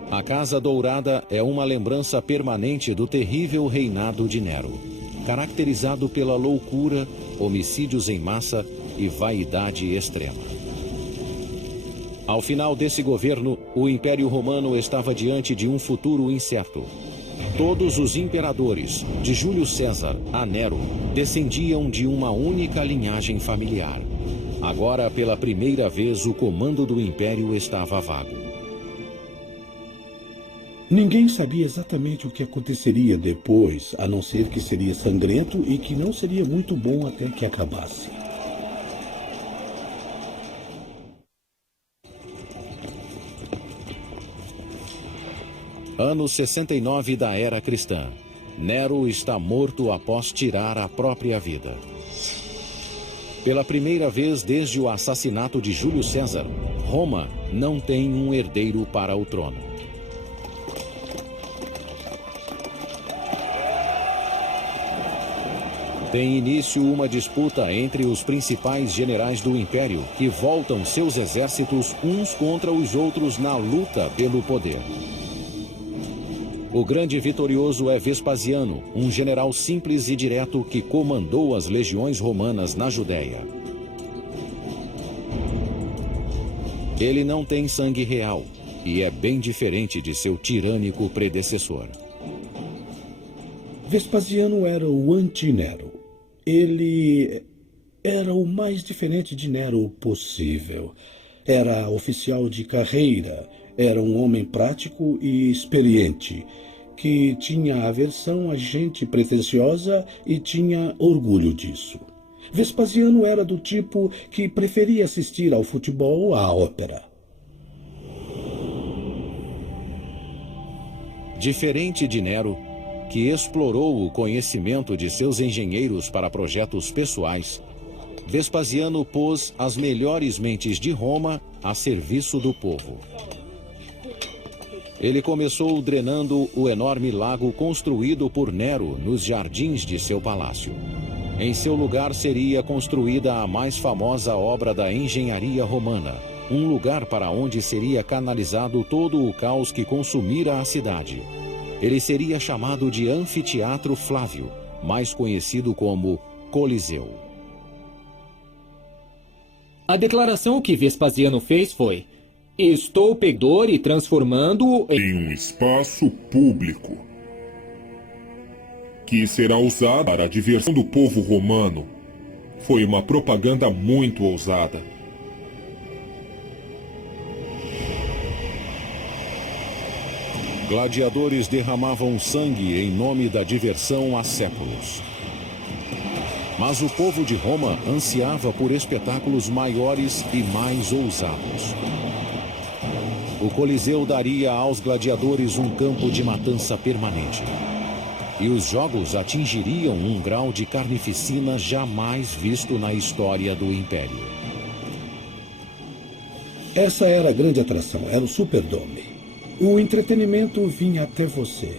A Casa Dourada é uma lembrança permanente do terrível reinado de Nero, caracterizado pela loucura, homicídios em massa e vaidade extrema. Ao final desse governo, o Império Romano estava diante de um futuro incerto. Todos os imperadores, de Júlio César a Nero, descendiam de uma única linhagem familiar. Agora, pela primeira vez, o comando do Império estava vago. Ninguém sabia exatamente o que aconteceria depois, a não ser que seria sangrento e que não seria muito bom até que acabasse. Ano 69 da Era Cristã. Nero está morto após tirar a própria vida. Pela primeira vez desde o assassinato de Júlio César, Roma não tem um herdeiro para o trono. Tem início uma disputa entre os principais generais do Império, que voltam seus exércitos uns contra os outros na luta pelo poder. O grande vitorioso é Vespasiano, um general simples e direto que comandou as legiões romanas na Judéia. Ele não tem sangue real e é bem diferente de seu tirânico predecessor. Vespasiano era o anti-Nero. Ele era o mais diferente de Nero possível. Era oficial de carreira, era um homem prático e experiente, que tinha aversão a gente pretensiosa e tinha orgulho disso. Vespasiano era do tipo que preferia assistir ao futebol ou à ópera. Diferente de Nero, que explorou o conhecimento de seus engenheiros para projetos pessoais, Vespasiano pôs as melhores mentes de Roma a serviço do povo. Ele começou drenando o enorme lago construído por Nero nos jardins de seu palácio. Em seu lugar seria construída a mais famosa obra da engenharia romana, um lugar para onde seria canalizado todo o caos que consumira a cidade. Ele seria chamado de Anfiteatro Flávio, mais conhecido como Coliseu. A declaração que Vespasiano fez foi: estou pegando e transformando em um espaço público que será usado para a diversão do povo romano. Foi uma propaganda muito ousada. Gladiadores derramavam sangue em nome da diversão há séculos. Mas o povo de Roma ansiava por espetáculos maiores e mais ousados. O Coliseu daria aos gladiadores um campo de matança permanente. E os jogos atingiriam um grau de carnificina jamais visto na história do Império. Essa era a grande atração, era o Superdome. O entretenimento vinha até você.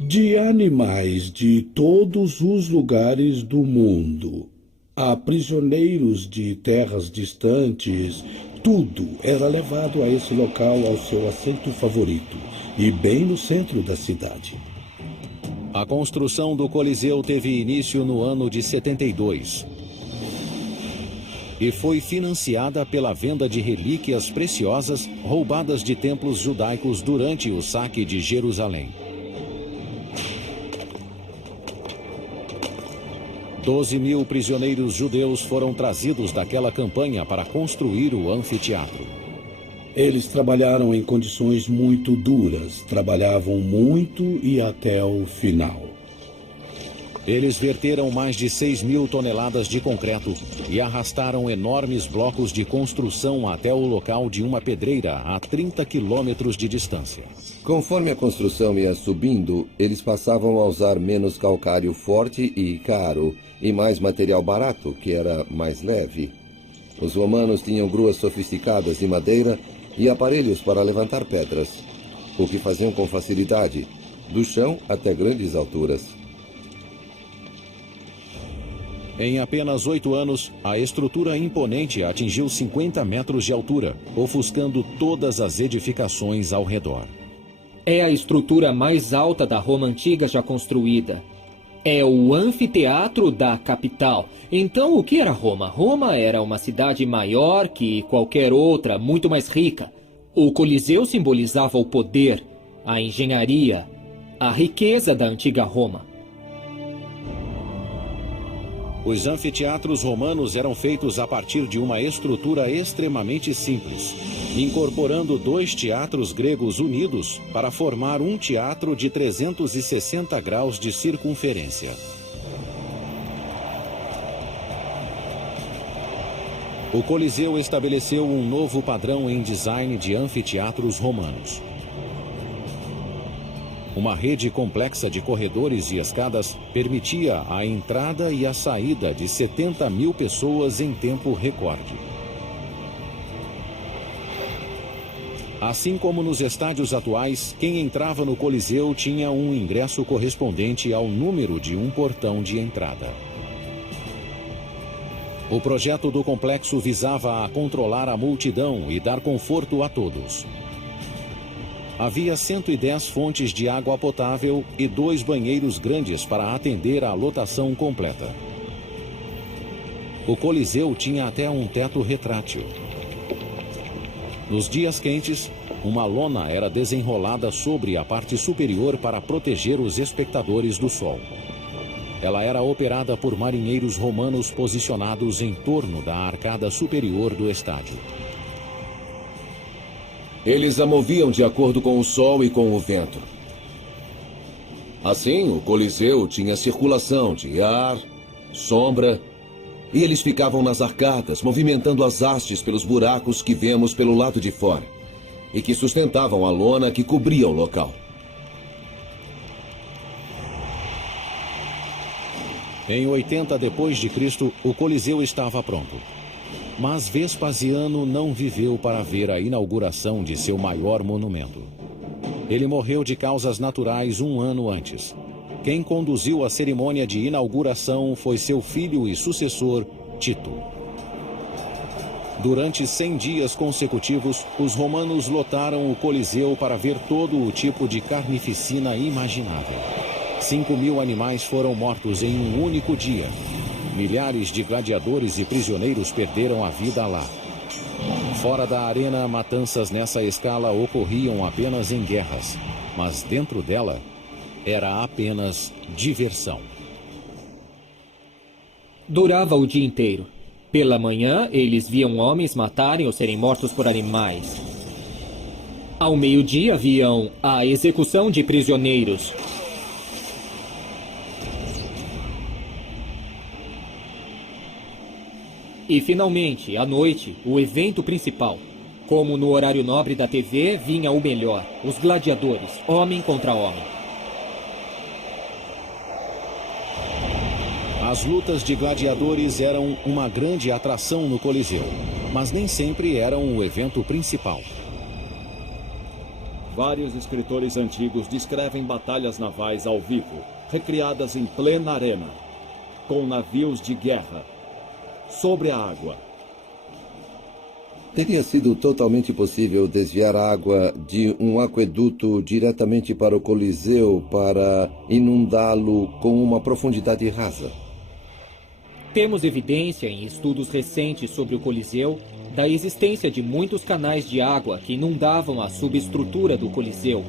De animais de todos os lugares do mundo, a prisioneiros de terras distantes, tudo era levado a esse local ao seu assento favorito, e bem no centro da cidade. A construção do Coliseu teve início no ano de 72 e foi financiada pela venda de relíquias preciosas roubadas de templos judaicos durante o saque de Jerusalém. 12.000 prisioneiros judeus foram trazidos daquela campanha para construir o anfiteatro. Eles trabalharam em condições muito duras, trabalhavam muito e até o final. Eles verteram mais de 6.000 toneladas de concreto e arrastaram enormes blocos de construção até o local de uma pedreira a 30 quilômetros de distância. Conforme a construção ia subindo, eles passavam a usar menos calcário forte e caro e mais material barato, que era mais leve. Os romanos tinham gruas sofisticadas de madeira e aparelhos para levantar pedras, o que faziam com facilidade, do chão até grandes alturas. Em apenas 8 anos, a estrutura imponente atingiu 50 metros de altura, ofuscando todas as edificações ao redor. É a estrutura mais alta da Roma antiga já construída. É o anfiteatro da capital. Então, o que era Roma? Roma era uma cidade maior que qualquer outra, muito mais rica. O Coliseu simbolizava o poder, a engenharia, a riqueza da antiga Roma. Os anfiteatros romanos eram feitos a partir de uma estrutura extremamente simples, incorporando 2 teatros gregos unidos para formar um teatro de 360 graus de circunferência. O Coliseu estabeleceu um novo padrão em design de anfiteatros romanos. Uma rede complexa de corredores e escadas permitia a entrada e a saída de 70.000 pessoas em tempo recorde. Assim como nos estádios atuais, quem entrava no Coliseu tinha um ingresso correspondente ao número de um portão de entrada. O projeto do complexo visava a controlar a multidão e dar conforto a todos. Havia 110 fontes de água potável e 2 banheiros grandes para atender à lotação completa. O Coliseu tinha até um teto retrátil. Nos dias quentes, uma lona era desenrolada sobre a parte superior para proteger os espectadores do sol. Ela era operada por marinheiros romanos posicionados em torno da arcada superior do estádio. Eles a moviam de acordo com o sol e com o vento. Assim, o Coliseu tinha circulação de ar, sombra E eles ficavam nas arcadas, movimentando as hastes pelos buracos que vemos pelo lado de fora, e que sustentavam a lona que cobria o local. Em 80 d.C., o Coliseu estava pronto. Mas Vespasiano não viveu para ver a inauguração de seu maior monumento. Ele morreu de causas naturais 1 ano antes. Quem conduziu a cerimônia de inauguração foi seu filho e sucessor, Tito. Durante 100 dias consecutivos, os romanos lotaram o Coliseu para ver todo o tipo de carnificina imaginável. 5.000 animais foram mortos em um único dia. Milhares de gladiadores e prisioneiros perderam a vida lá. Fora da arena, matanças nessa escala ocorriam apenas em guerras, mas dentro dela era apenas diversão. Durava o dia inteiro. Pela manhã, eles viam homens matarem ou serem mortos por animais. Ao meio-dia, viam a execução de prisioneiros. E, finalmente, à noite, o evento principal. Como no horário nobre da TV, vinha o melhor, os gladiadores, homem contra homem. As lutas de gladiadores eram uma grande atração no Coliseu, mas nem sempre eram o evento principal. Vários escritores antigos descrevem batalhas navais ao vivo, recriadas em plena arena, com navios de guerra, sobre a água. Teria sido totalmente possível desviar a água de um aqueduto diretamente para o Coliseu para inundá-lo com uma profundidade rasa. Temos evidência em estudos recentes sobre o Coliseu da existência de muitos canais de água que inundavam a subestrutura do Coliseu.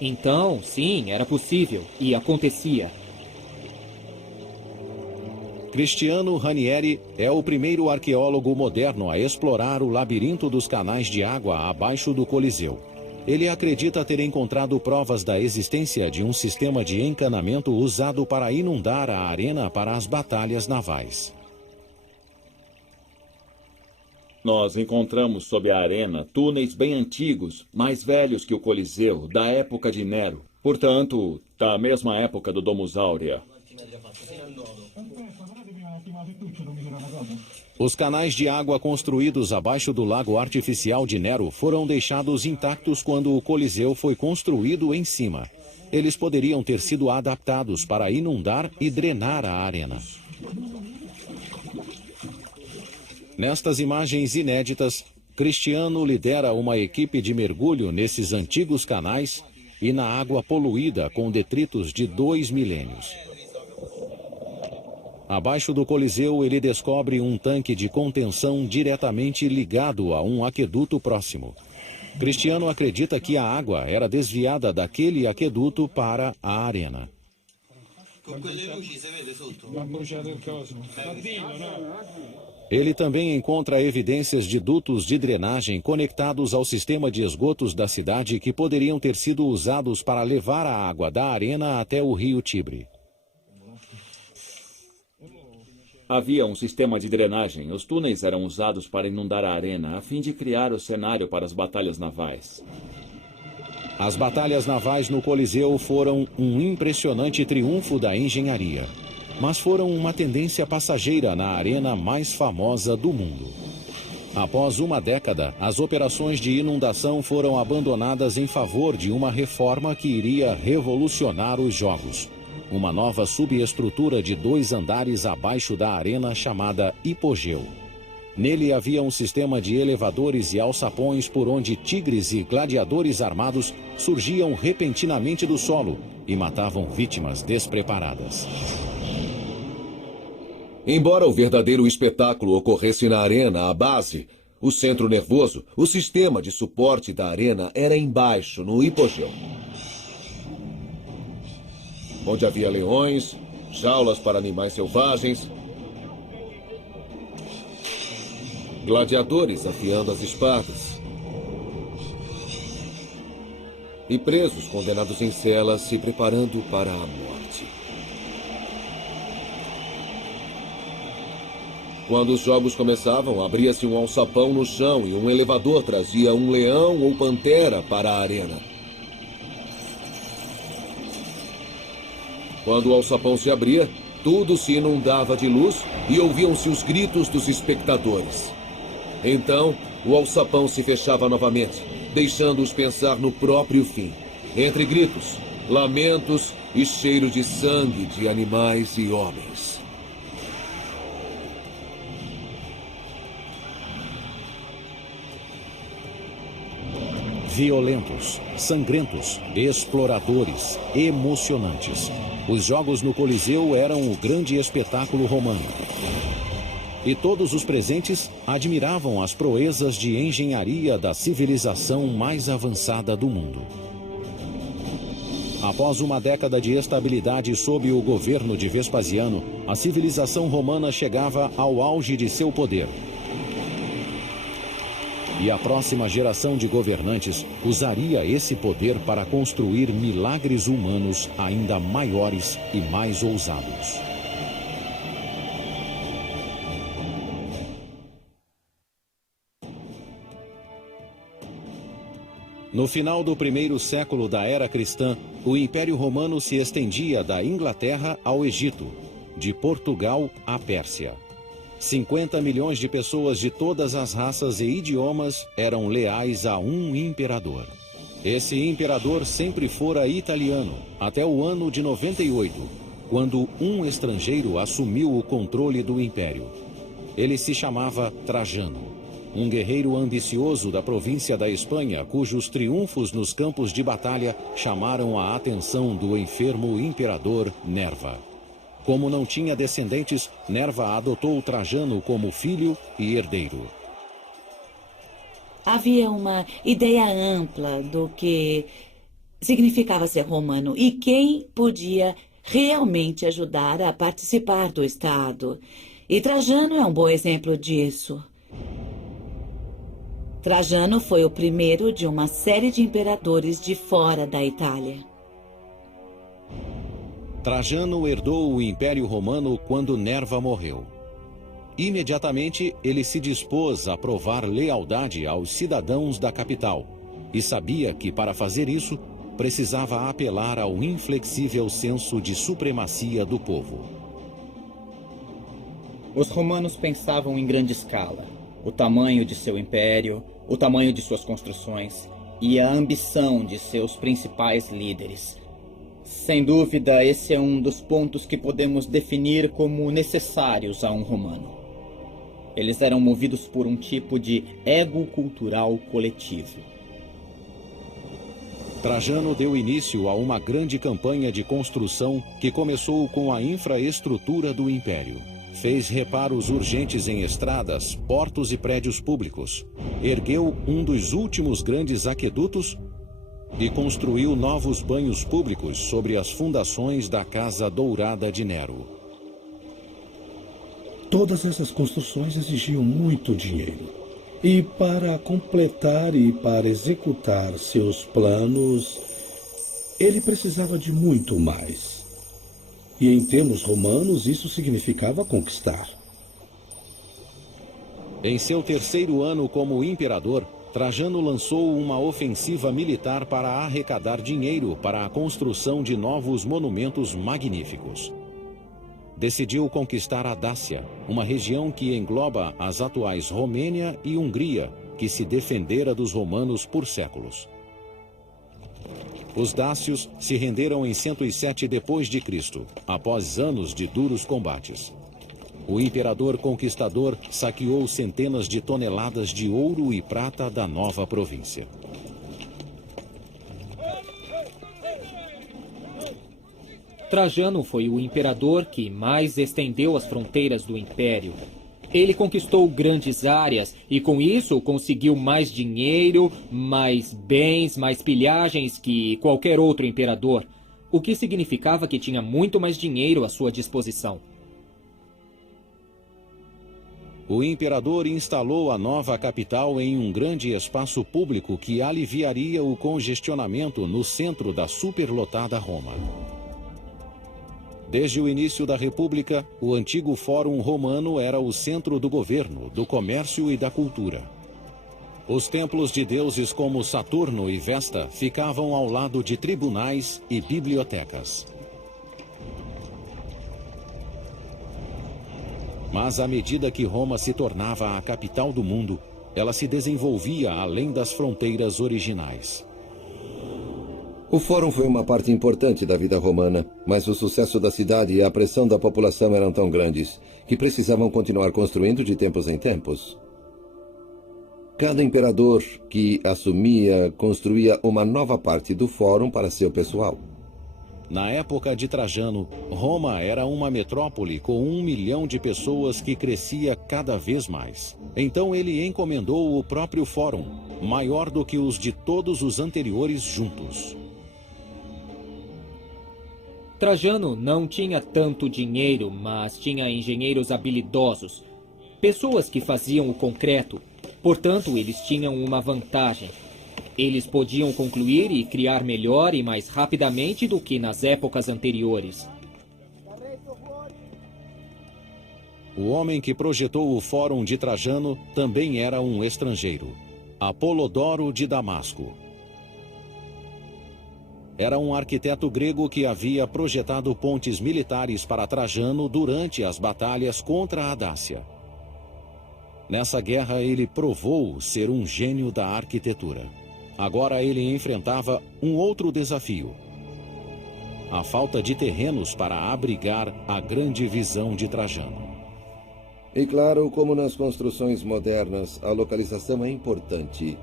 Então, sim, era possível e acontecia. Cristiano Ranieri é o primeiro arqueólogo moderno a explorar o labirinto dos canais de água abaixo do Coliseu. Ele acredita ter encontrado provas da existência de um sistema de encanamento usado para inundar a arena para as batalhas navais. Nós encontramos sob a arena túneis bem antigos, mais velhos que o Coliseu, da época de Nero. Portanto, da mesma época do Domus Aurea. Os canais de água construídos abaixo do lago artificial de Nero foram deixados intactos quando o Coliseu foi construído em cima. Eles poderiam ter sido adaptados para inundar e drenar a arena. Nestas imagens inéditas, Cristiano lidera uma equipe de mergulho nesses antigos canais e na água poluída com detritos de 2 milênios. Abaixo do Coliseu, ele descobre um tanque de contenção diretamente ligado a um aqueduto próximo. Cristiano acredita que a água era desviada daquele aqueduto para a arena. Ele também encontra evidências de dutos de drenagem conectados ao sistema de esgotos da cidade que poderiam ter sido usados para levar a água da arena até o rio Tibre. Havia um sistema de drenagem. Os túneis eram usados para inundar a arena, a fim de criar o cenário para as batalhas navais. As batalhas navais no Coliseu foram um impressionante triunfo da engenharia, mas foram uma tendência passageira na arena mais famosa do mundo. Após uma década, as operações de inundação foram abandonadas em favor de uma reforma que iria revolucionar os jogos. Uma nova subestrutura de 2 andares abaixo da arena chamada hipogeu. Nele havia um sistema de elevadores e alçapões por onde tigres e gladiadores armados surgiam repentinamente do solo e matavam vítimas despreparadas. Embora o verdadeiro espetáculo ocorresse na arena, a base, o centro nervoso, o sistema de suporte da arena era embaixo, no hipogeu, onde havia leões, jaulas para animais selvagens, gladiadores afiando as espadas e presos condenados em celas se preparando para a morte. Quando os jogos começavam, abria-se um alçapão no chão e um elevador trazia um leão ou pantera para a arena. Quando o alçapão se abria, tudo se inundava de luz e ouviam-se os gritos dos espectadores. Então, o alçapão se fechava novamente, deixando-os pensar no próprio fim, entre gritos, lamentos e cheiro de sangue de animais e homens. Violentos, sangrentos, exploradores, emocionantes. Os jogos no Coliseu eram o grande espetáculo romano. E todos os presentes admiravam as proezas de engenharia da civilização mais avançada do mundo. Após uma década de estabilidade sob o governo de Vespasiano, a civilização romana chegava ao auge de seu poder. E a próxima geração de governantes usaria esse poder para construir milagres humanos ainda maiores e mais ousados. No final do primeiro século da era cristã, o Império Romano se estendia da Inglaterra ao Egito, de Portugal à Pérsia. 50 milhões de pessoas de todas as raças e idiomas eram leais a um imperador. Esse imperador sempre fora italiano, até o ano de 98, quando um estrangeiro assumiu o controle do império. Ele se chamava Trajano, um guerreiro ambicioso da província da Espanha, cujos triunfos nos campos de batalha chamaram a atenção do enfermo imperador Nerva. Como não tinha descendentes, Nerva adotou Trajano como filho e herdeiro. Havia uma ideia ampla do que significava ser romano e quem podia realmente ajudar a participar do Estado. E Trajano é um bom exemplo disso. Trajano foi o primeiro de uma série de imperadores de fora da Itália. Trajano herdou o Império Romano quando Nerva morreu. Imediatamente, ele se dispôs a provar lealdade aos cidadãos da capital e sabia que, para fazer isso, precisava apelar ao inflexível senso de supremacia do povo. Os romanos pensavam em grande escala, o tamanho de seu império, o tamanho de suas construções e a ambição de seus principais líderes. Sem dúvida, esse é um dos pontos que podemos definir como necessários a um romano. Eles eram movidos por um tipo de ego cultural coletivo. Trajano deu início a uma grande campanha de construção que começou com a infraestrutura do império. Fez reparos urgentes em estradas, portos e prédios públicos. Ergueu um dos últimos grandes aquedutos e construiu novos banhos públicos sobre as fundações da Casa Dourada de Nero. Todas essas construções exigiam muito dinheiro. E para completar e para executar seus planos, ele precisava de muito mais. E em termos romanos, isso significava conquistar. Em seu terceiro ano como imperador, Trajano lançou uma ofensiva militar para arrecadar dinheiro para a construção de novos monumentos magníficos. Decidiu conquistar a Dácia, uma região que engloba as atuais Romênia e Hungria, que se defendera dos romanos por séculos. Os dácios se renderam em 107 d.C., após anos de duros combates. O imperador conquistador saqueou centenas de toneladas de ouro e prata da nova província. Trajano foi o imperador que mais estendeu as fronteiras do império. Ele conquistou grandes áreas e, com isso, conseguiu mais dinheiro, mais bens, mais pilhagens que qualquer outro imperador, o que significava que tinha muito mais dinheiro à sua disposição. O imperador instalou a nova capital em um grande espaço público que aliviaria o congestionamento no centro da superlotada Roma. Desde o início da República, o antigo Fórum Romano era o centro do governo, do comércio e da cultura. Os templos de deuses como Saturno e Vesta ficavam ao lado de tribunais e bibliotecas. Mas à medida que Roma se tornava a capital do mundo, ela se desenvolvia além das fronteiras originais. O Fórum foi uma parte importante da vida romana, mas o sucesso da cidade e a pressão da população eram tão grandes que precisavam continuar construindo de tempos em tempos. Cada imperador que assumia construía uma nova parte do Fórum para seu pessoal. Na época de Trajano, Roma era uma metrópole com 1 milhão de pessoas que crescia cada vez mais. Então ele encomendou o próprio Fórum, maior do que os de todos os anteriores juntos. Trajano não tinha tanto dinheiro, mas tinha engenheiros habilidosos, pessoas que faziam o concreto. Portanto, eles tinham uma vantagem. Eles podiam concluir e criar melhor e mais rapidamente do que nas épocas anteriores. O homem que projetou o Fórum de Trajano também era um estrangeiro, Apolodoro de Damasco. Era um arquiteto grego que havia projetado pontes militares para Trajano durante as batalhas contra a Dácia. Nessa guerra, ele provou ser um gênio da arquitetura. Agora ele enfrentava um outro desafio: a falta de terrenos para abrigar a grande visão de Trajano. E claro, como nas construções modernas, a localização é importante.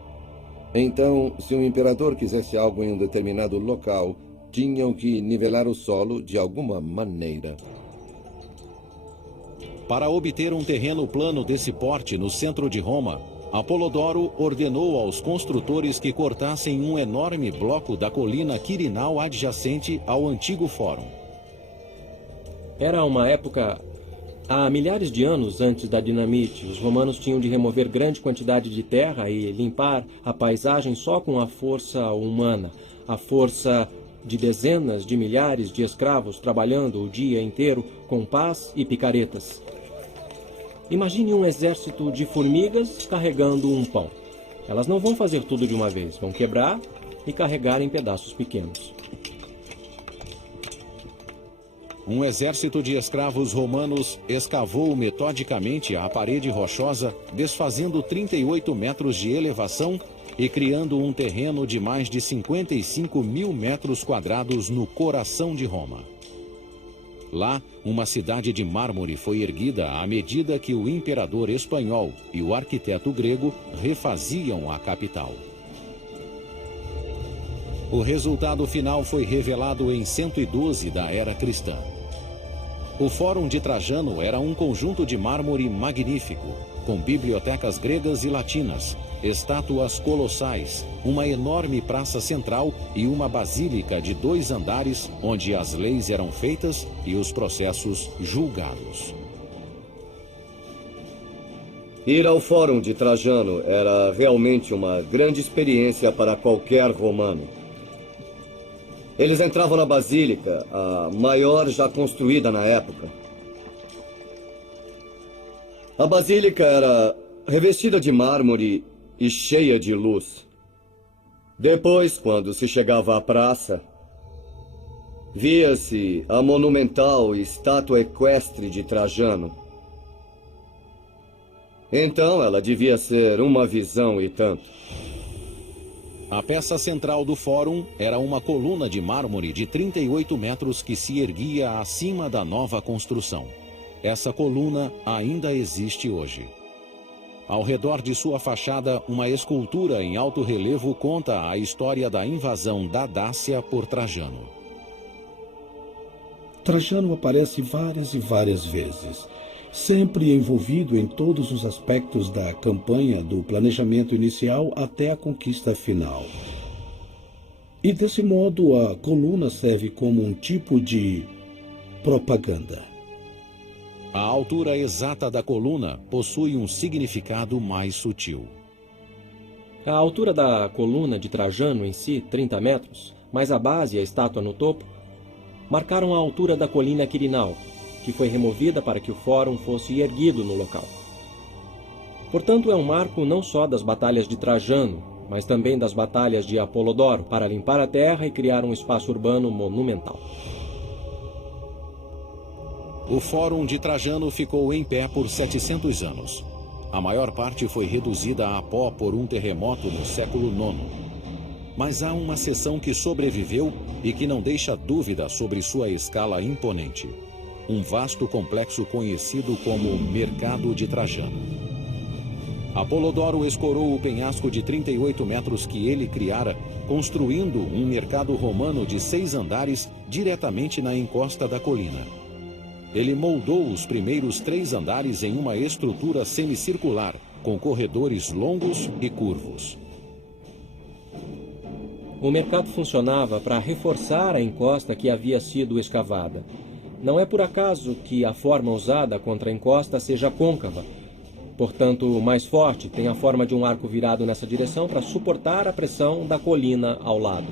Então, se um imperador quisesse algo em um determinado local, tinham que nivelar o solo de alguma maneira. Para obter um terreno plano desse porte no centro de Roma, Apolodoro ordenou aos construtores que cortassem um enorme bloco da colina Quirinal adjacente ao antigo Fórum. Era uma época... Há milhares de anos antes da dinamite, os romanos tinham de remover grande quantidade de terra e limpar a paisagem só com a força humana, a força de dezenas de milhares de escravos trabalhando o dia inteiro com pás e picaretas. Imagine um exército de formigas carregando um pão. Elas não vão fazer tudo de uma vez, vão quebrar e carregar em pedaços pequenos. Um exército de escravos romanos escavou metodicamente a parede rochosa, desfazendo 38 metros de elevação e criando um terreno de mais de 55 mil metros quadrados no coração de Roma. Lá, uma cidade de mármore foi erguida à medida que o imperador espanhol e o arquiteto grego refaziam a capital. O resultado final foi revelado em 112 da era cristã. O Fórum de Trajano era um conjunto de mármore magnífico, com bibliotecas gregas e latinas, estátuas colossais, uma enorme praça central e uma basílica de 2 andares, onde as leis eram feitas e os processos julgados. Ir ao Fórum de Trajano era realmente uma grande experiência para qualquer romano. Eles entravam na basílica, a maior já construída na época. A basílica era revestida de mármore e cheia de luz. Depois, quando se chegava à praça, via-se a monumental estátua equestre de Trajano. Então ela devia ser uma visão e tanto. A peça central do Fórum era uma coluna de mármore de 38 metros que se erguia acima da nova construção. Essa coluna ainda existe hoje. Ao redor de sua fachada, uma escultura em alto relevo conta a história da invasão da Dácia por Trajano. Trajano aparece várias e várias vezes, sempre envolvido em todos os aspectos da campanha, do planejamento inicial até a conquista final. E desse modo, a coluna serve como um tipo de propaganda. A altura exata da coluna possui um significado mais sutil. A altura da coluna de Trajano em si, 30 metros, mais a base e a estátua no topo, marcaram a altura da colina Quirinal, que foi removida para que o fórum fosse erguido no local. Portanto, é um marco não só das batalhas de Trajano, mas também das batalhas de Apolodoro, para limpar a terra e criar um espaço urbano monumental. O Fórum de Trajano ficou em pé por 700 anos. A maior parte foi reduzida a pó por um terremoto no século IX. Mas há uma seção que sobreviveu e que não deixa dúvida sobre sua escala imponente. Um vasto complexo conhecido como Mercado de Trajano. Apolodoro escorou o penhasco de 38 metros que ele criara, construindo um mercado romano de 6 andares diretamente na encosta da colina. Ele moldou os primeiros 3 andares em uma estrutura semicircular, com corredores longos e curvos. O mercado funcionava para reforçar a encosta que havia sido escavada. Não é por acaso que a forma usada contra a encosta seja côncava. Portanto, mais forte, tem a forma de um arco virado nessa direção para suportar a pressão da colina ao lado.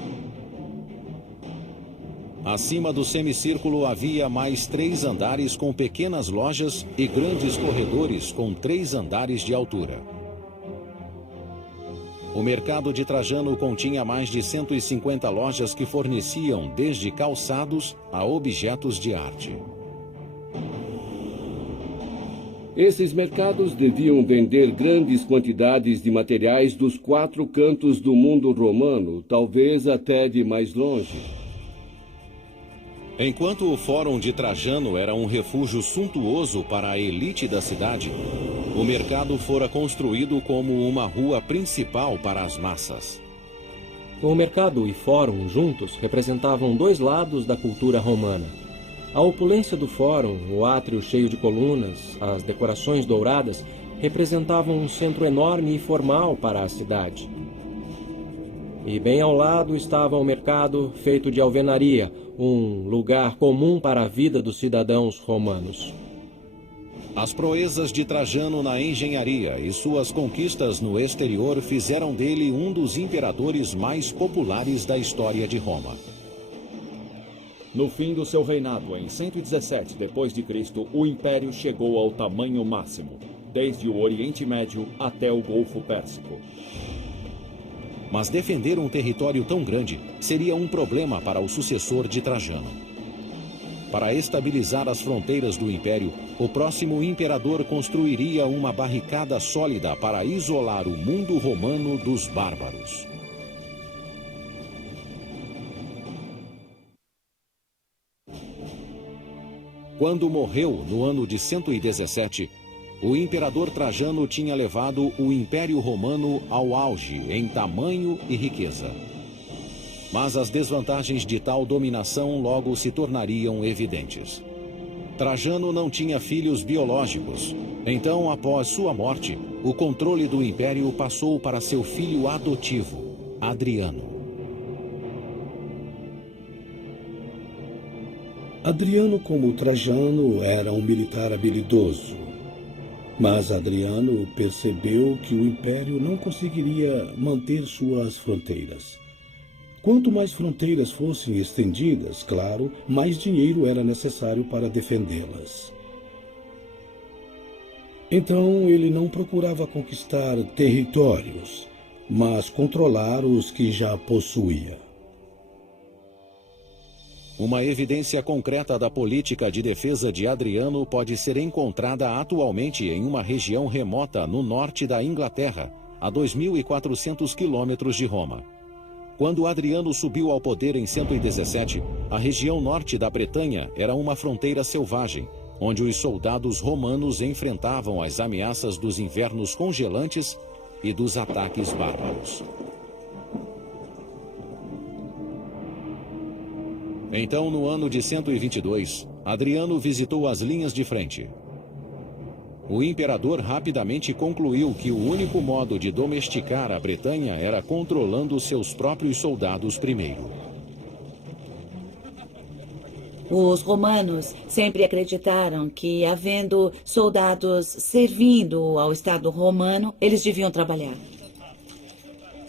Acima do semicírculo havia mais 3 andares com pequenas lojas e grandes corredores com 3 andares de altura. O mercado de Trajano continha mais de 150 lojas que forneciam desde calçados a objetos de arte. Esses mercados deviam vender grandes quantidades de materiais dos 4 cantos do mundo romano, talvez até de mais longe. Enquanto o Fórum de Trajano era um refúgio suntuoso para a elite da cidade, o mercado fora construído como uma rua principal para as massas. O mercado e fórum juntos representavam 2 lados da cultura romana. A opulência do fórum, o átrio cheio de colunas, as decorações douradas, representavam um centro enorme e formal para a cidade. E bem ao lado estava o mercado feito de alvenaria, um lugar comum para a vida dos cidadãos romanos. As proezas de Trajano na engenharia e suas conquistas no exterior fizeram dele um dos imperadores mais populares da história de Roma. No fim do seu reinado, em 117 d.C., o império chegou ao tamanho máximo, desde o Oriente Médio até o Golfo Pérsico. Mas defender um território tão grande seria um problema para o sucessor de Trajano. Para estabilizar as fronteiras do império, o próximo imperador construiria uma barricada sólida para isolar o mundo romano dos bárbaros. Quando morreu, no ano de 117, o imperador Trajano tinha levado o Império Romano ao auge em tamanho e riqueza. Mas as desvantagens de tal dominação logo se tornariam evidentes. Trajano não tinha filhos biológicos. Então, após sua morte, o controle do império passou para seu filho adotivo, Adriano. Adriano, como Trajano, era um militar habilidoso. Mas Adriano percebeu que o império não conseguiria manter suas fronteiras. Quanto mais fronteiras fossem estendidas, claro, mais dinheiro era necessário para defendê-las. Então ele não procurava conquistar territórios, mas controlar os que já possuía. Uma evidência concreta da política de defesa de Adriano pode ser encontrada atualmente em uma região remota no norte da Inglaterra, a 2.400 quilômetros de Roma. Quando Adriano subiu ao poder em 117, a região norte da Bretanha era uma fronteira selvagem, onde os soldados romanos enfrentavam as ameaças dos invernos congelantes e dos ataques bárbaros. Então, no ano de 122, Adriano visitou as linhas de frente. O imperador rapidamente concluiu que o único modo de domesticar a Bretanha era controlando seus próprios soldados primeiro. Os romanos sempre acreditaram que, havendo soldados servindo ao Estado romano, eles deviam trabalhar.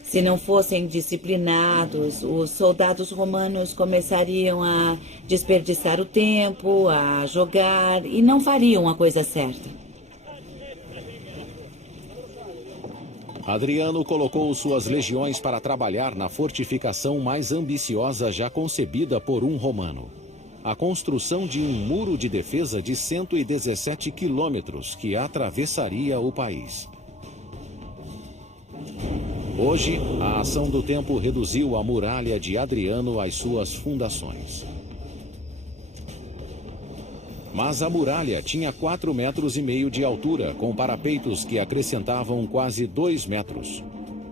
Se não fossem disciplinados, os soldados romanos começariam a desperdiçar o tempo, a jogar e não fariam a coisa certa. Adriano colocou suas legiões para trabalhar na fortificação mais ambiciosa já concebida por um romano. A construção de um muro de defesa de 117 quilômetros que atravessaria o país. Hoje, a ação do tempo reduziu a muralha de Adriano às suas fundações. Mas a muralha tinha 4,5 metros de altura, com parapeitos que acrescentavam quase 2 metros.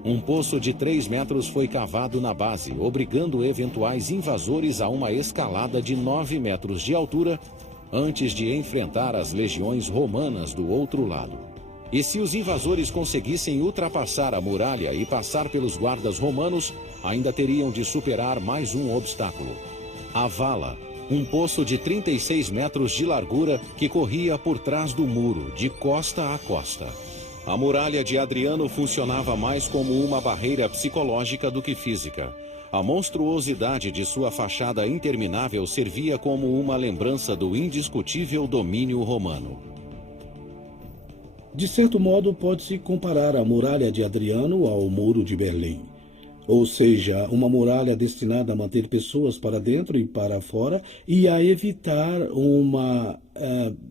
Um poço de 3 metros foi cavado na base, obrigando eventuais invasores a uma escalada de 9 metros de altura antes de enfrentar as legiões romanas do outro lado. E se os invasores conseguissem ultrapassar a muralha e passar pelos guardas romanos, ainda teriam de superar mais um obstáculo: a vala, um poço de 36 metros de largura que corria por trás do muro, de costa a costa. A muralha de Adriano funcionava mais como uma barreira psicológica do que física. A monstruosidade de sua fachada interminável servia como uma lembrança do indiscutível domínio romano. De certo modo, pode-se comparar a muralha de Adriano ao muro de Berlim. Ou seja, uma muralha destinada a manter pessoas para dentro e para fora e a evitar uma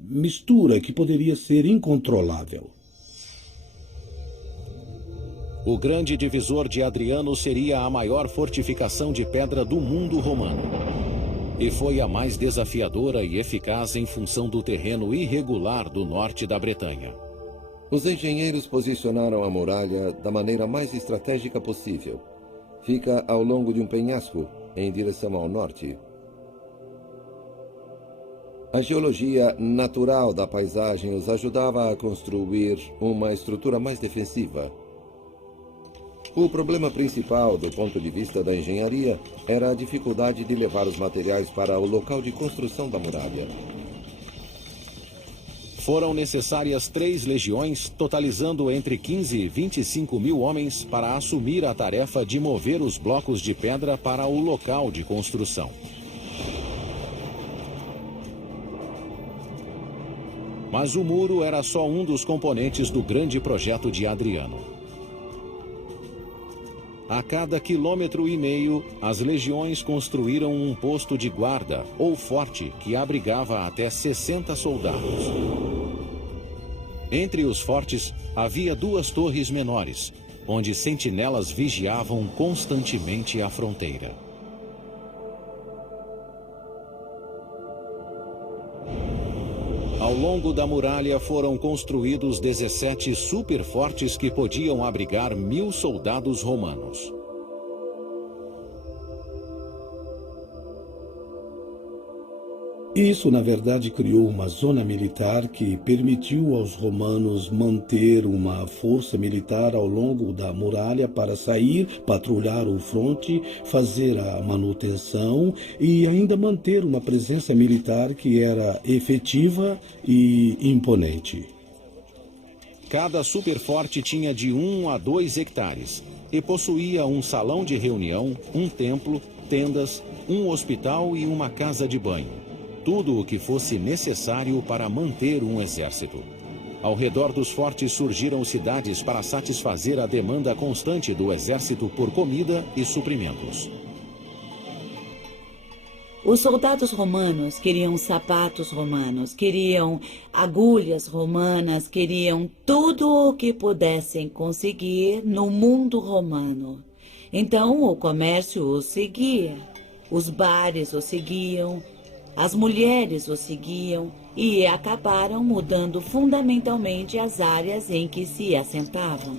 mistura que poderia ser incontrolável. O grande divisor de Adriano seria a maior fortificação de pedra do mundo romano. E foi a mais desafiadora e eficaz em função do terreno irregular do norte da Bretanha. Os engenheiros posicionaram a muralha da maneira mais estratégica possível. Fica ao longo de um penhasco, em direção ao norte. A geologia natural da paisagem os ajudava a construir uma estrutura mais defensiva. O problema principal, do ponto de vista da engenharia, era a dificuldade de levar os materiais para o local de construção da muralha. Foram necessárias 3 legiões, totalizando entre 15 e 25 mil homens para assumir a tarefa de mover os blocos de pedra para o local de construção. Mas o muro era só um dos componentes do grande projeto de Adriano. A cada 1,5 quilômetro, as legiões construíram um posto de guarda, ou forte, que abrigava até 60 soldados. Entre os fortes, havia 2 torres menores, onde sentinelas vigiavam constantemente a fronteira. Ao longo da muralha foram construídos 17 superfortes que podiam abrigar 1.000 soldados romanos. Isso, na verdade, criou uma zona militar que permitiu aos romanos manter uma força militar ao longo da muralha para sair, patrulhar o fronte, fazer a manutenção e ainda manter uma presença militar que era efetiva e imponente. Cada superforte tinha de 1 a 2 hectares e possuía um salão de reunião, um templo, tendas, um hospital e uma casa de banho. Tudo o que fosse necessário para manter um exército. Ao redor dos fortes surgiram cidades para satisfazer a demanda constante do exército por comida e suprimentos. Os soldados romanos queriam sapatos romanos, queriam agulhas romanas, queriam tudo o que pudessem conseguir no mundo romano. Então o comércio os seguia, os bares os seguiam, as mulheres o seguiam e acabaram mudando fundamentalmente as áreas em que se assentavam.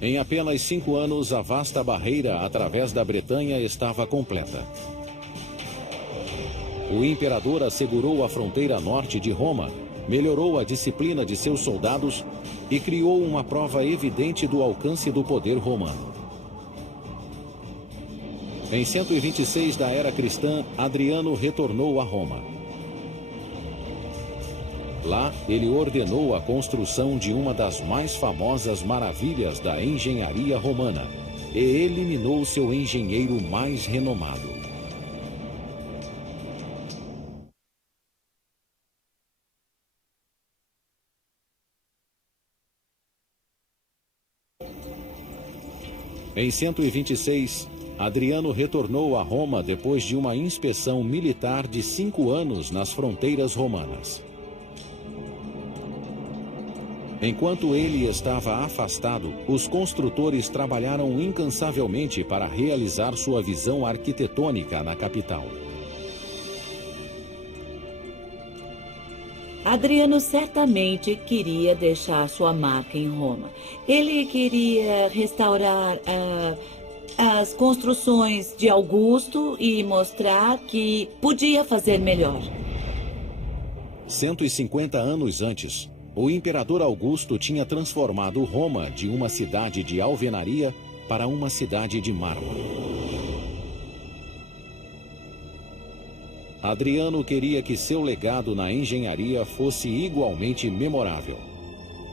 Em apenas 5 anos, a vasta barreira através da Bretanha estava completa. O imperador assegurou a fronteira norte de Roma, melhorou a disciplina de seus soldados e criou uma prova evidente do alcance do poder romano. Em 126 da era cristã, Adriano retornou a Roma. Lá, ele ordenou a construção de uma das mais famosas maravilhas da engenharia romana e eliminou seu engenheiro mais renomado. Em 126, Adriano retornou a Roma depois de uma inspeção militar de 5 anos nas fronteiras romanas. Enquanto ele estava afastado, os construtores trabalharam incansavelmente para realizar sua visão arquitetônica na capital. Adriano certamente queria deixar sua marca em Roma. Ele queria restaurar as construções de Augusto e mostrar que podia fazer melhor. 150 anos antes, o imperador Augusto tinha transformado Roma de uma cidade de alvenaria para uma cidade de mármore. Adriano queria que seu legado na engenharia fosse igualmente memorável.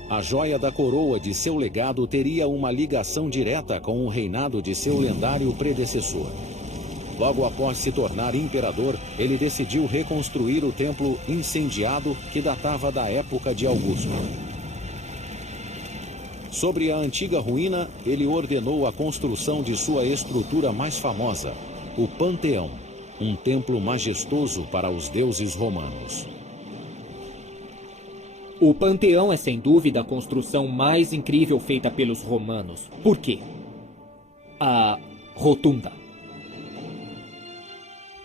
A joia da coroa de seu legado teria uma ligação direta com o reinado de seu lendário predecessor. Logo após se tornar imperador, ele decidiu reconstruir o templo incendiado que datava da época de Augusto. Sobre a antiga ruína, ele ordenou a construção de sua estrutura mais famosa, o Panteão. Um templo majestoso para os deuses romanos. O Panteão é sem dúvida a construção mais incrível feita pelos romanos. Por quê? A Rotunda.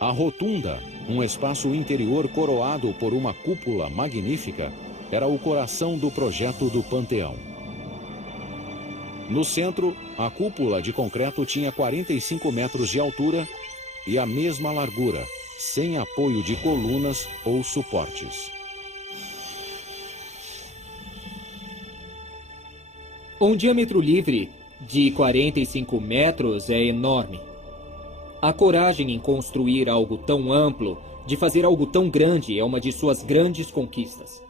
A Rotunda, um espaço interior coroado por uma cúpula magnífica, era o coração do projeto do Panteão. No centro, a cúpula de concreto tinha 45 metros de altura e a mesma largura, sem apoio de colunas ou suportes. Um diâmetro livre de 45 metros é enorme. A coragem em construir algo tão amplo, de fazer algo tão grande, é uma de suas grandes conquistas.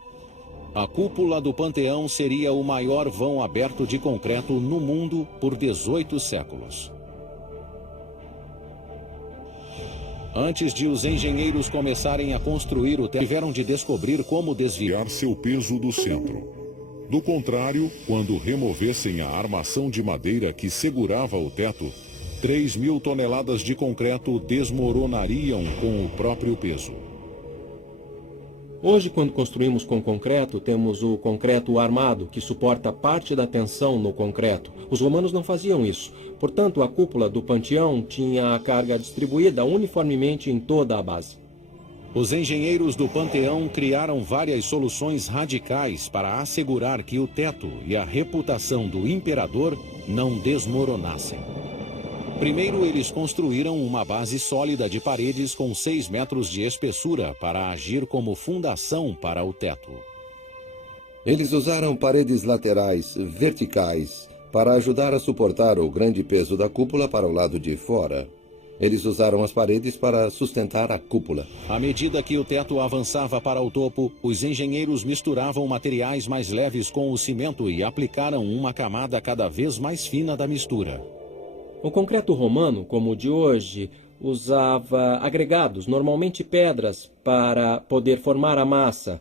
A cúpula do Panteão seria o maior vão aberto de concreto no mundo por 18 séculos. Antes de os engenheiros começarem a construir o teto, tiveram de descobrir como desviar seu peso do centro. Do contrário, quando removessem a armação de madeira que segurava o teto, 3.000 toneladas de concreto desmoronariam com o próprio peso. Hoje, quando construímos com concreto, temos o concreto armado, que suporta parte da tensão no concreto. Os romanos não faziam isso. Portanto, a cúpula do Panteão tinha a carga distribuída uniformemente em toda a base. Os engenheiros do Panteão criaram várias soluções radicais para assegurar que o teto e a reputação do imperador não desmoronassem. Primeiro, eles construíram uma base sólida de paredes com 6 metros de espessura para agir como fundação para o teto. Eles usaram paredes laterais verticais para ajudar a suportar o grande peso da cúpula para o lado de fora. Eles usaram as paredes para sustentar a cúpula. À medida que o teto avançava para o topo, os engenheiros misturavam materiais mais leves com o cimento e aplicaram uma camada cada vez mais fina da mistura. O concreto romano, como o de hoje, usava agregados, normalmente pedras, para poder formar a massa.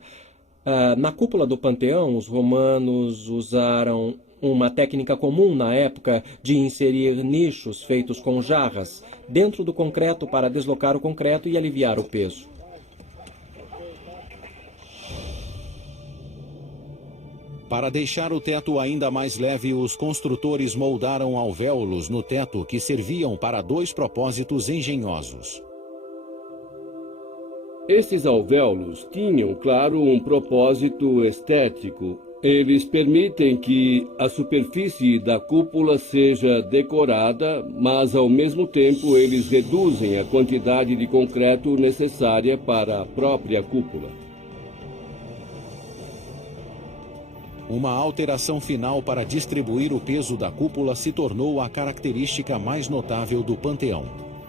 Na cúpula do Panteão, os romanos usaram uma técnica comum na época de inserir nichos feitos com jarras dentro do concreto para deslocar o concreto e aliviar o peso. Para deixar o teto ainda mais leve, os construtores moldaram alvéolos no teto que serviam para 2 propósitos engenhosos. Esses alvéolos tinham, claro, um propósito estético. Eles permitem que a superfície da cúpula seja decorada, mas ao mesmo tempo eles reduzem a quantidade de concreto necessária para a própria cúpula. Uma alteração final para distribuir o peso da cúpula se tornou a característica mais notável do Panteão: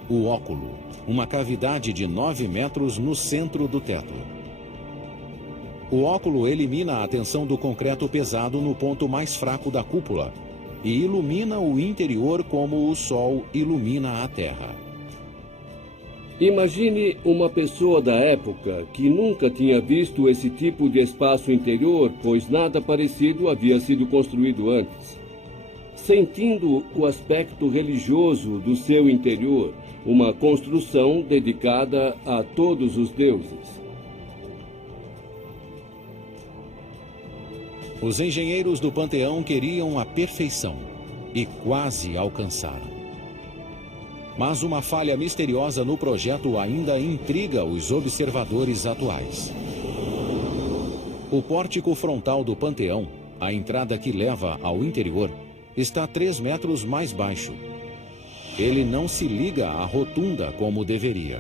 o óculo, uma cavidade de 9 metros no centro do teto. O óculo elimina a tensão do concreto pesado no ponto mais fraco da cúpula e ilumina o interior como o sol ilumina a Terra. Imagine uma pessoa da época que nunca tinha visto esse tipo de espaço interior, pois nada parecido havia sido construído antes. Sentindo o aspecto religioso do seu interior, uma construção dedicada a todos os deuses. Os engenheiros do panteão queriam a perfeição e quase alcançaram. Mas uma falha misteriosa no projeto ainda intriga os observadores atuais. O pórtico frontal do panteão, a entrada que leva ao interior, está 3 metros mais baixo. Ele não se liga à rotunda como deveria.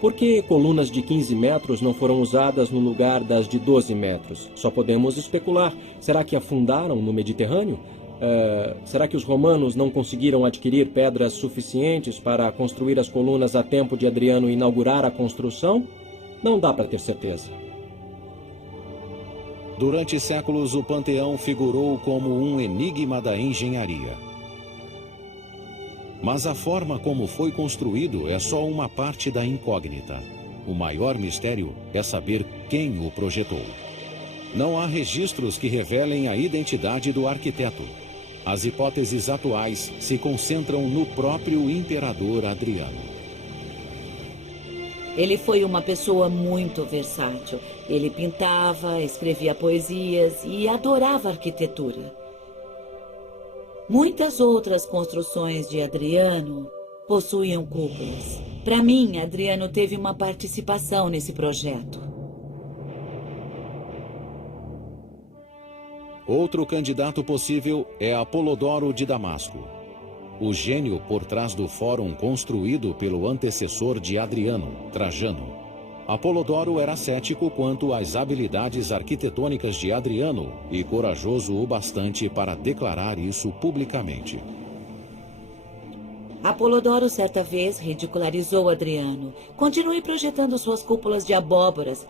Por que colunas de 15 metros não foram usadas no lugar das de 12 metros? Só podemos especular. Será que afundaram no Mediterrâneo? Será que os romanos não conseguiram adquirir pedras suficientes para construir as colunas a tempo de Adriano inaugurar a construção? Não dá para ter certeza. Durante séculos, o panteão figurou como um enigma da engenharia. Mas a forma como foi construído é só uma parte da incógnita. O maior mistério é saber quem o projetou. Não há registros que revelem a identidade do arquiteto. As hipóteses atuais se concentram no próprio imperador Adriano. Ele foi uma pessoa muito versátil. Ele pintava, escrevia poesias e adorava arquitetura. Muitas outras construções de Adriano possuíam cúpulas. Para mim, Adriano teve uma participação nesse projeto. Outro candidato possível é Apolodoro de Damasco, o gênio por trás do fórum construído pelo antecessor de Adriano, Trajano. Apolodoro era cético quanto às habilidades arquitetônicas de Adriano e corajoso o bastante para declarar isso publicamente. Apolodoro certa vez ridicularizou Adriano. Continue projetando suas cúpulas de abóboras.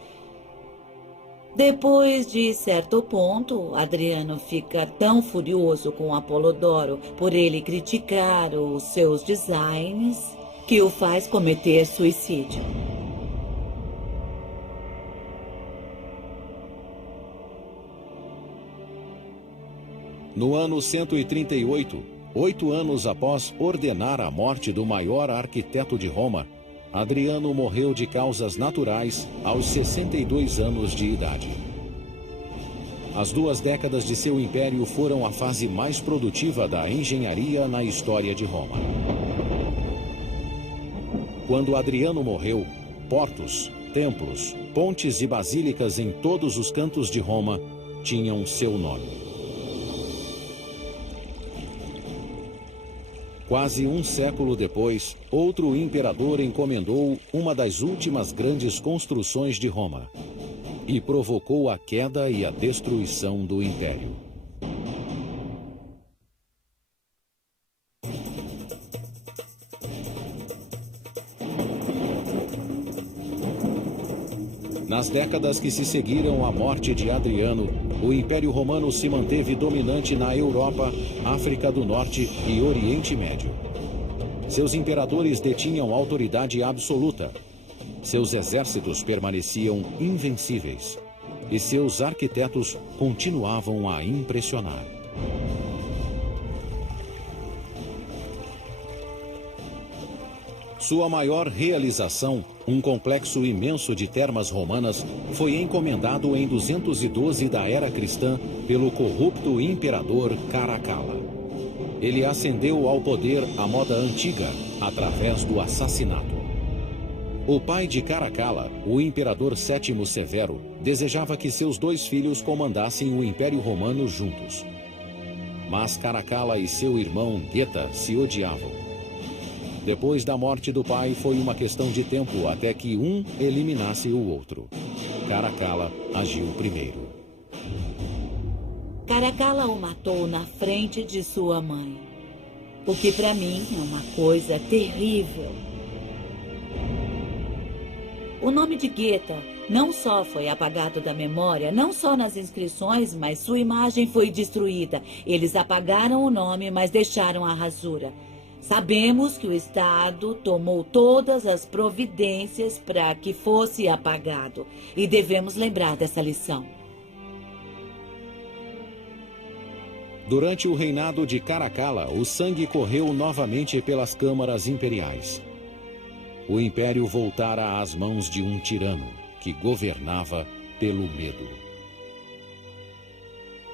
Depois de certo ponto, Adriano fica tão furioso com Apolodoro por ele criticar os seus designs que o faz cometer suicídio. No ano 138, 8 anos após ordenar a morte do maior arquiteto de Roma, Adriano morreu de causas naturais aos 62 anos de idade. As 2 décadas de seu império foram a fase mais produtiva da engenharia na história de Roma. Quando Adriano morreu, portos, templos, pontes e basílicas em todos os cantos de Roma tinham seu nome. Quase um século depois, outro imperador encomendou uma das últimas grandes construções de Roma e provocou a queda e a destruição do império. Nas décadas que se seguiram à morte de Adriano, o Império Romano se manteve dominante na Europa, África do Norte e Oriente Médio. Seus imperadores detinham autoridade absoluta. Seus exércitos permaneciam invencíveis. E seus arquitetos continuavam a impressionar. Sua maior realização, um complexo imenso de termas romanas, foi encomendado em 212 da era cristã pelo corrupto imperador Caracalla. Ele ascendeu ao poder à moda antiga, através do assassinato. O pai de Caracalla, o imperador Sétimo Severo, desejava que seus 2 filhos comandassem o Império Romano juntos. Mas Caracalla e seu irmão Geta se odiavam. Depois da morte do pai, foi uma questão de tempo até que um eliminasse o outro. Caracalla agiu primeiro. Caracalla o matou na frente de sua mãe, o que para mim é uma coisa terrível. O nome de Geta não só foi apagado da memória, não só nas inscrições, mas sua imagem foi destruída. Eles apagaram o nome, mas deixaram a rasura. Sabemos que o Estado tomou todas as providências para que fosse apagado. E devemos lembrar dessa lição. Durante o reinado de Caracalla, o sangue correu novamente pelas câmaras imperiais. O império voltara às mãos de um tirano que governava pelo medo.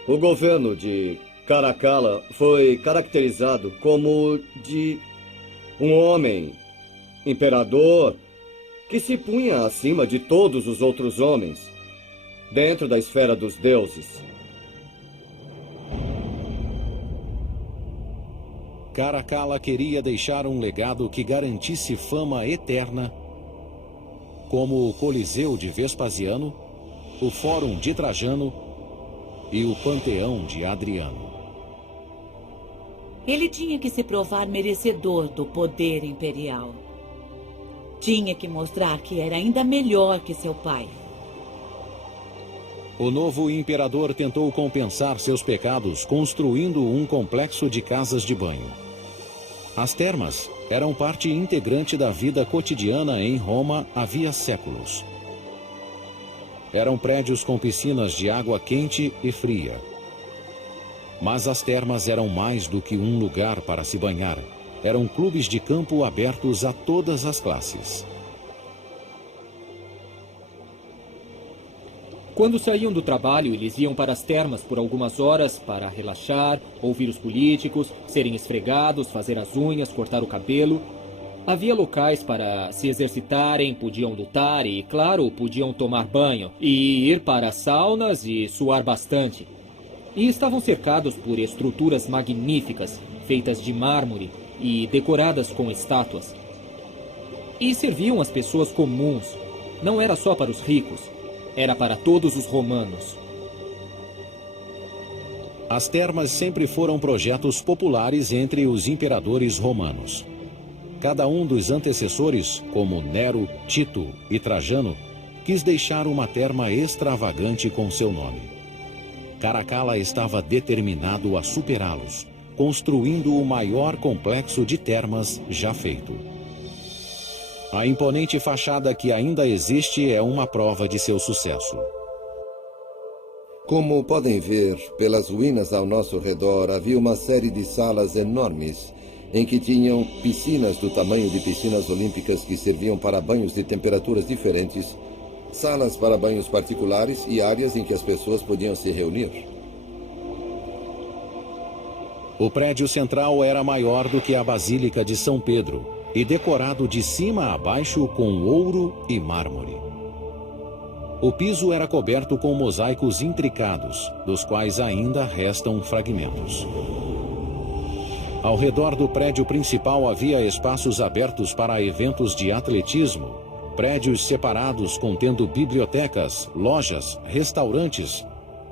O governo de Caracalla foi caracterizado como de um homem, imperador, que se punha acima de todos os outros homens, dentro da esfera dos deuses. Caracalla queria deixar um legado que garantisse fama eterna, como o Coliseu de Vespasiano, o Fórum de Trajano e o Panteão de Adriano. Ele tinha que se provar merecedor do poder imperial. Tinha que mostrar que era ainda melhor que seu pai. O novo imperador tentou compensar seus pecados construindo um complexo de casas de banho. As termas eram parte integrante da vida cotidiana em Roma havia séculos. Eram prédios com piscinas de água quente e fria. Mas as termas eram mais do que um lugar para se banhar. Eram clubes de campo abertos a todas as classes. Quando saíam do trabalho, eles iam para as termas por algumas horas para relaxar, ouvir os políticos, serem esfregados, fazer as unhas, cortar o cabelo. Havia locais para se exercitarem, podiam lutar e, claro, podiam tomar banho e ir para saunas e suar bastante. E estavam cercados por estruturas magníficas, feitas de mármore e decoradas com estátuas. E serviam as pessoas comuns. Não era só para os ricos. Era para todos os romanos. As termas sempre foram projetos populares entre os imperadores romanos. Cada um dos antecessores, como Nero, Tito e Trajano, quis deixar uma terma extravagante com seu nome. Caracalla estava determinado a superá-los, construindo o maior complexo de termas já feito. A imponente fachada que ainda existe é uma prova de seu sucesso. Como podem ver, pelas ruínas ao nosso redor havia uma série de salas enormes em que tinham piscinas do tamanho de piscinas olímpicas que serviam para banhos de temperaturas diferentes, salas para banhos particulares e áreas em que as pessoas podiam se reunir. O prédio central era maior do que a Basílica de São Pedro e decorado de cima a baixo com ouro e mármore. O piso era coberto com mosaicos intricados, dos quais ainda restam fragmentos. Ao redor do prédio principal havia espaços abertos para eventos de atletismo, prédios separados contendo bibliotecas, lojas, restaurantes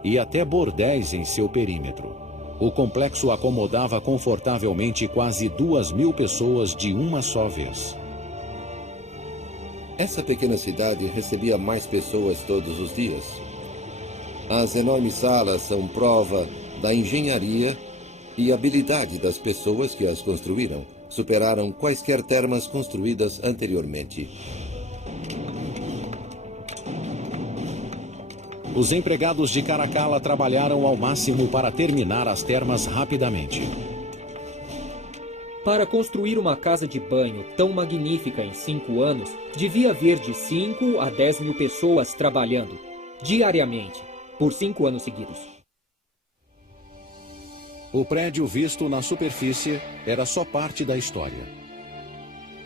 e até bordéis em seu perímetro. O complexo acomodava confortavelmente quase 2.000 pessoas de uma só vez. Essa pequena cidade recebia mais pessoas todos os dias. As enormes salas são prova da engenharia e habilidade das pessoas que as construíram. Superaram quaisquer termas construídas anteriormente. Os empregados de Caracalla trabalharam ao máximo para terminar as termas rapidamente. Para construir uma casa de banho tão magnífica em 5 anos, devia haver de 5 a 10 mil pessoas trabalhando, diariamente, por 5 anos seguidos. O prédio visto na superfície era só parte da história.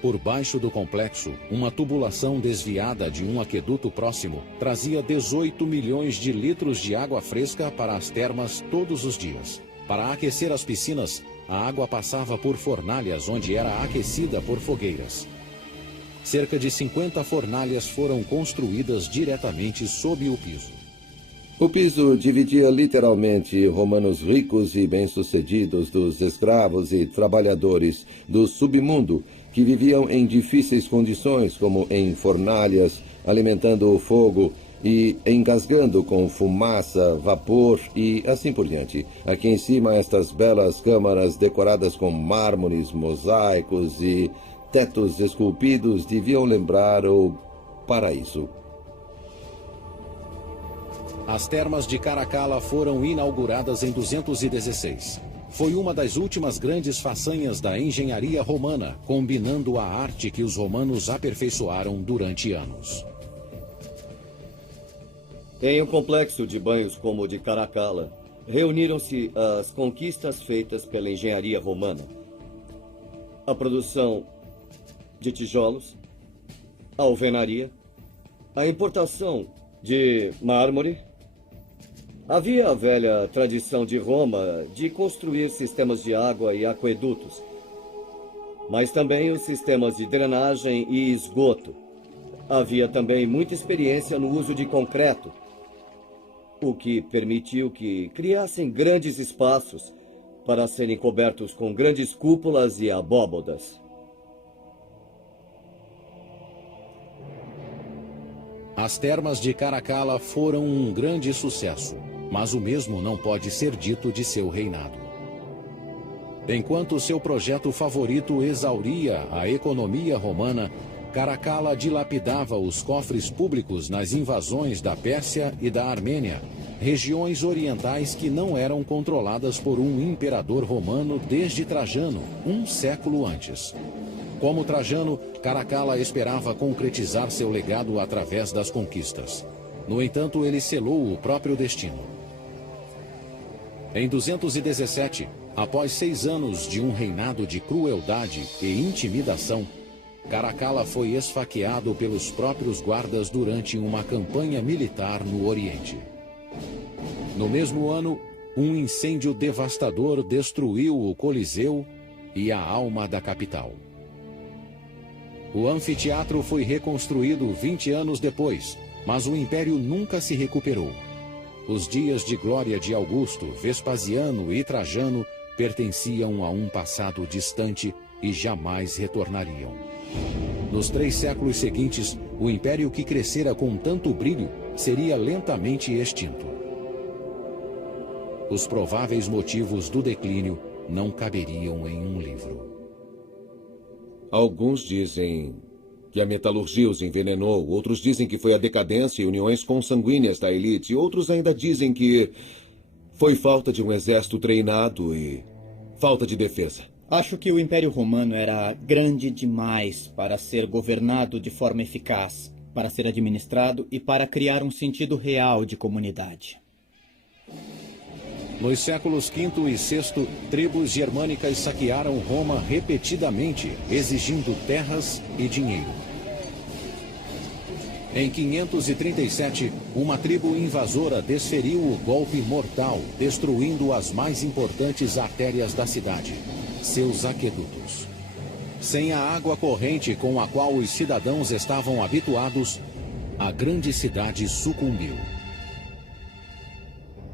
Por baixo do complexo, uma tubulação desviada de um aqueduto próximo trazia 18 milhões de litros de água fresca para as termas todos os dias. Para aquecer as piscinas, a água passava por fornalhas onde era aquecida por fogueiras. Cerca de 50 fornalhas foram construídas diretamente sob o piso. O piso dividia literalmente romanos ricos e bem-sucedidos dos escravos e trabalhadores do submundo que viviam em difíceis condições, como em fornalhas, alimentando o fogo e engasgando com fumaça, vapor e assim por diante. Aqui em cima, estas belas câmaras decoradas com mármores, mosaicos e tetos esculpidos deviam lembrar o paraíso. As termas de Caracalla foram inauguradas em 216. Foi uma das últimas grandes façanhas da engenharia romana, combinando a arte que os romanos aperfeiçoaram durante anos. Em um complexo de banhos como o de Caracalla, reuniram-se as conquistas feitas pela engenharia romana. A produção de tijolos, a alvenaria, a importação de mármore. Havia a velha tradição de Roma de construir sistemas de água e aquedutos, mas também os sistemas de drenagem e esgoto. Havia também muita experiência no uso de concreto, o que permitiu que criassem grandes espaços para serem cobertos com grandes cúpulas e abóbodas. As termas de Caracalla foram um grande sucesso, mas o mesmo não pode ser dito de seu reinado. Enquanto seu projeto favorito exauria a economia romana, Caracalla dilapidava os cofres públicos nas invasões da Pérsia e da Armênia, regiões orientais que não eram controladas por um imperador romano desde Trajano, um século antes. Como Trajano, Caracalla esperava concretizar seu legado através das conquistas. No entanto, ele selou o próprio destino. Em 217, após 6 anos de um reinado de crueldade e intimidação, Caracalla foi esfaqueado pelos próprios guardas durante uma campanha militar no Oriente. No mesmo ano, um incêndio devastador destruiu o Coliseu e a alma da capital. O anfiteatro foi reconstruído 20 anos depois, mas o império nunca se recuperou. Os dias de glória de Augusto, Vespasiano e Trajano pertenciam a um passado distante e jamais retornariam. Nos 3 séculos seguintes, o império que crescera com tanto brilho seria lentamente extinto. Os prováveis motivos do declínio não caberiam em um livro. Alguns dizem que a metalurgia os envenenou, outros dizem que foi a decadência e uniões consanguíneas da elite, outros ainda dizem que foi falta de um exército treinado e falta de defesa. Acho que o Império Romano era grande demais para ser governado de forma eficaz, para ser administrado e para criar um sentido real de comunidade. Nos séculos V e VI, tribos germânicas saquearam Roma repetidamente, exigindo terras e dinheiro. Em 537, uma tribo invasora desferiu o golpe mortal, destruindo as mais importantes artérias da cidade, seus aquedutos. Sem a água corrente com a qual os cidadãos estavam habituados, a grande cidade sucumbiu.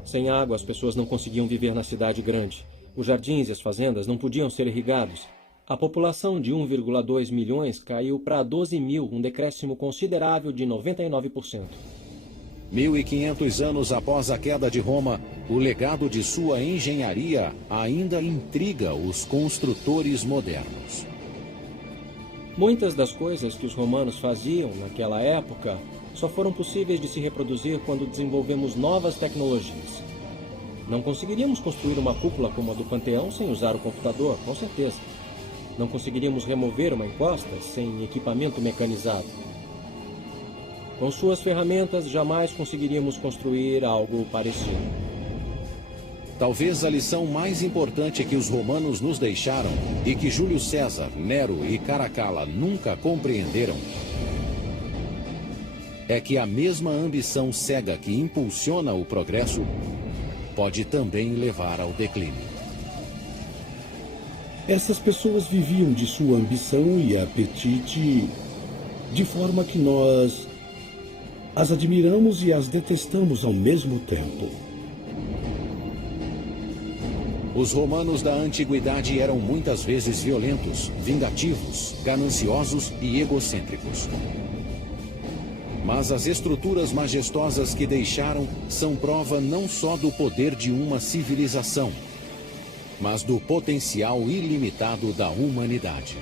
Sem água, as pessoas não conseguiam viver na cidade grande. Os jardins e as fazendas não podiam ser irrigados. A população de 1,2 milhões caiu para 12 mil, um decréscimo considerável de 99%. 1500 anos após a queda de Roma, o legado de sua engenharia ainda intriga os construtores modernos. Muitas das coisas que os romanos faziam naquela época só foram possíveis de se reproduzir quando desenvolvemos novas tecnologias. Não conseguiríamos construir uma cúpula como a do Panteão sem usar o computador, com certeza. Não conseguiríamos remover uma encosta sem equipamento mecanizado. Com suas ferramentas, jamais conseguiríamos construir algo parecido. Talvez a lição mais importante que os romanos nos deixaram e que Júlio César, Nero e Caracalla nunca compreenderam é que a mesma ambição cega que impulsiona o progresso pode também levar ao declínio. Essas pessoas viviam de sua ambição e apetite de forma que nós as admiramos e as detestamos ao mesmo tempo. Os romanos da antiguidade eram muitas vezes violentos, vingativos, gananciosos e egocêntricos. Mas as estruturas majestosas que deixaram são prova não só do poder de uma civilização, mas do potencial ilimitado da humanidade.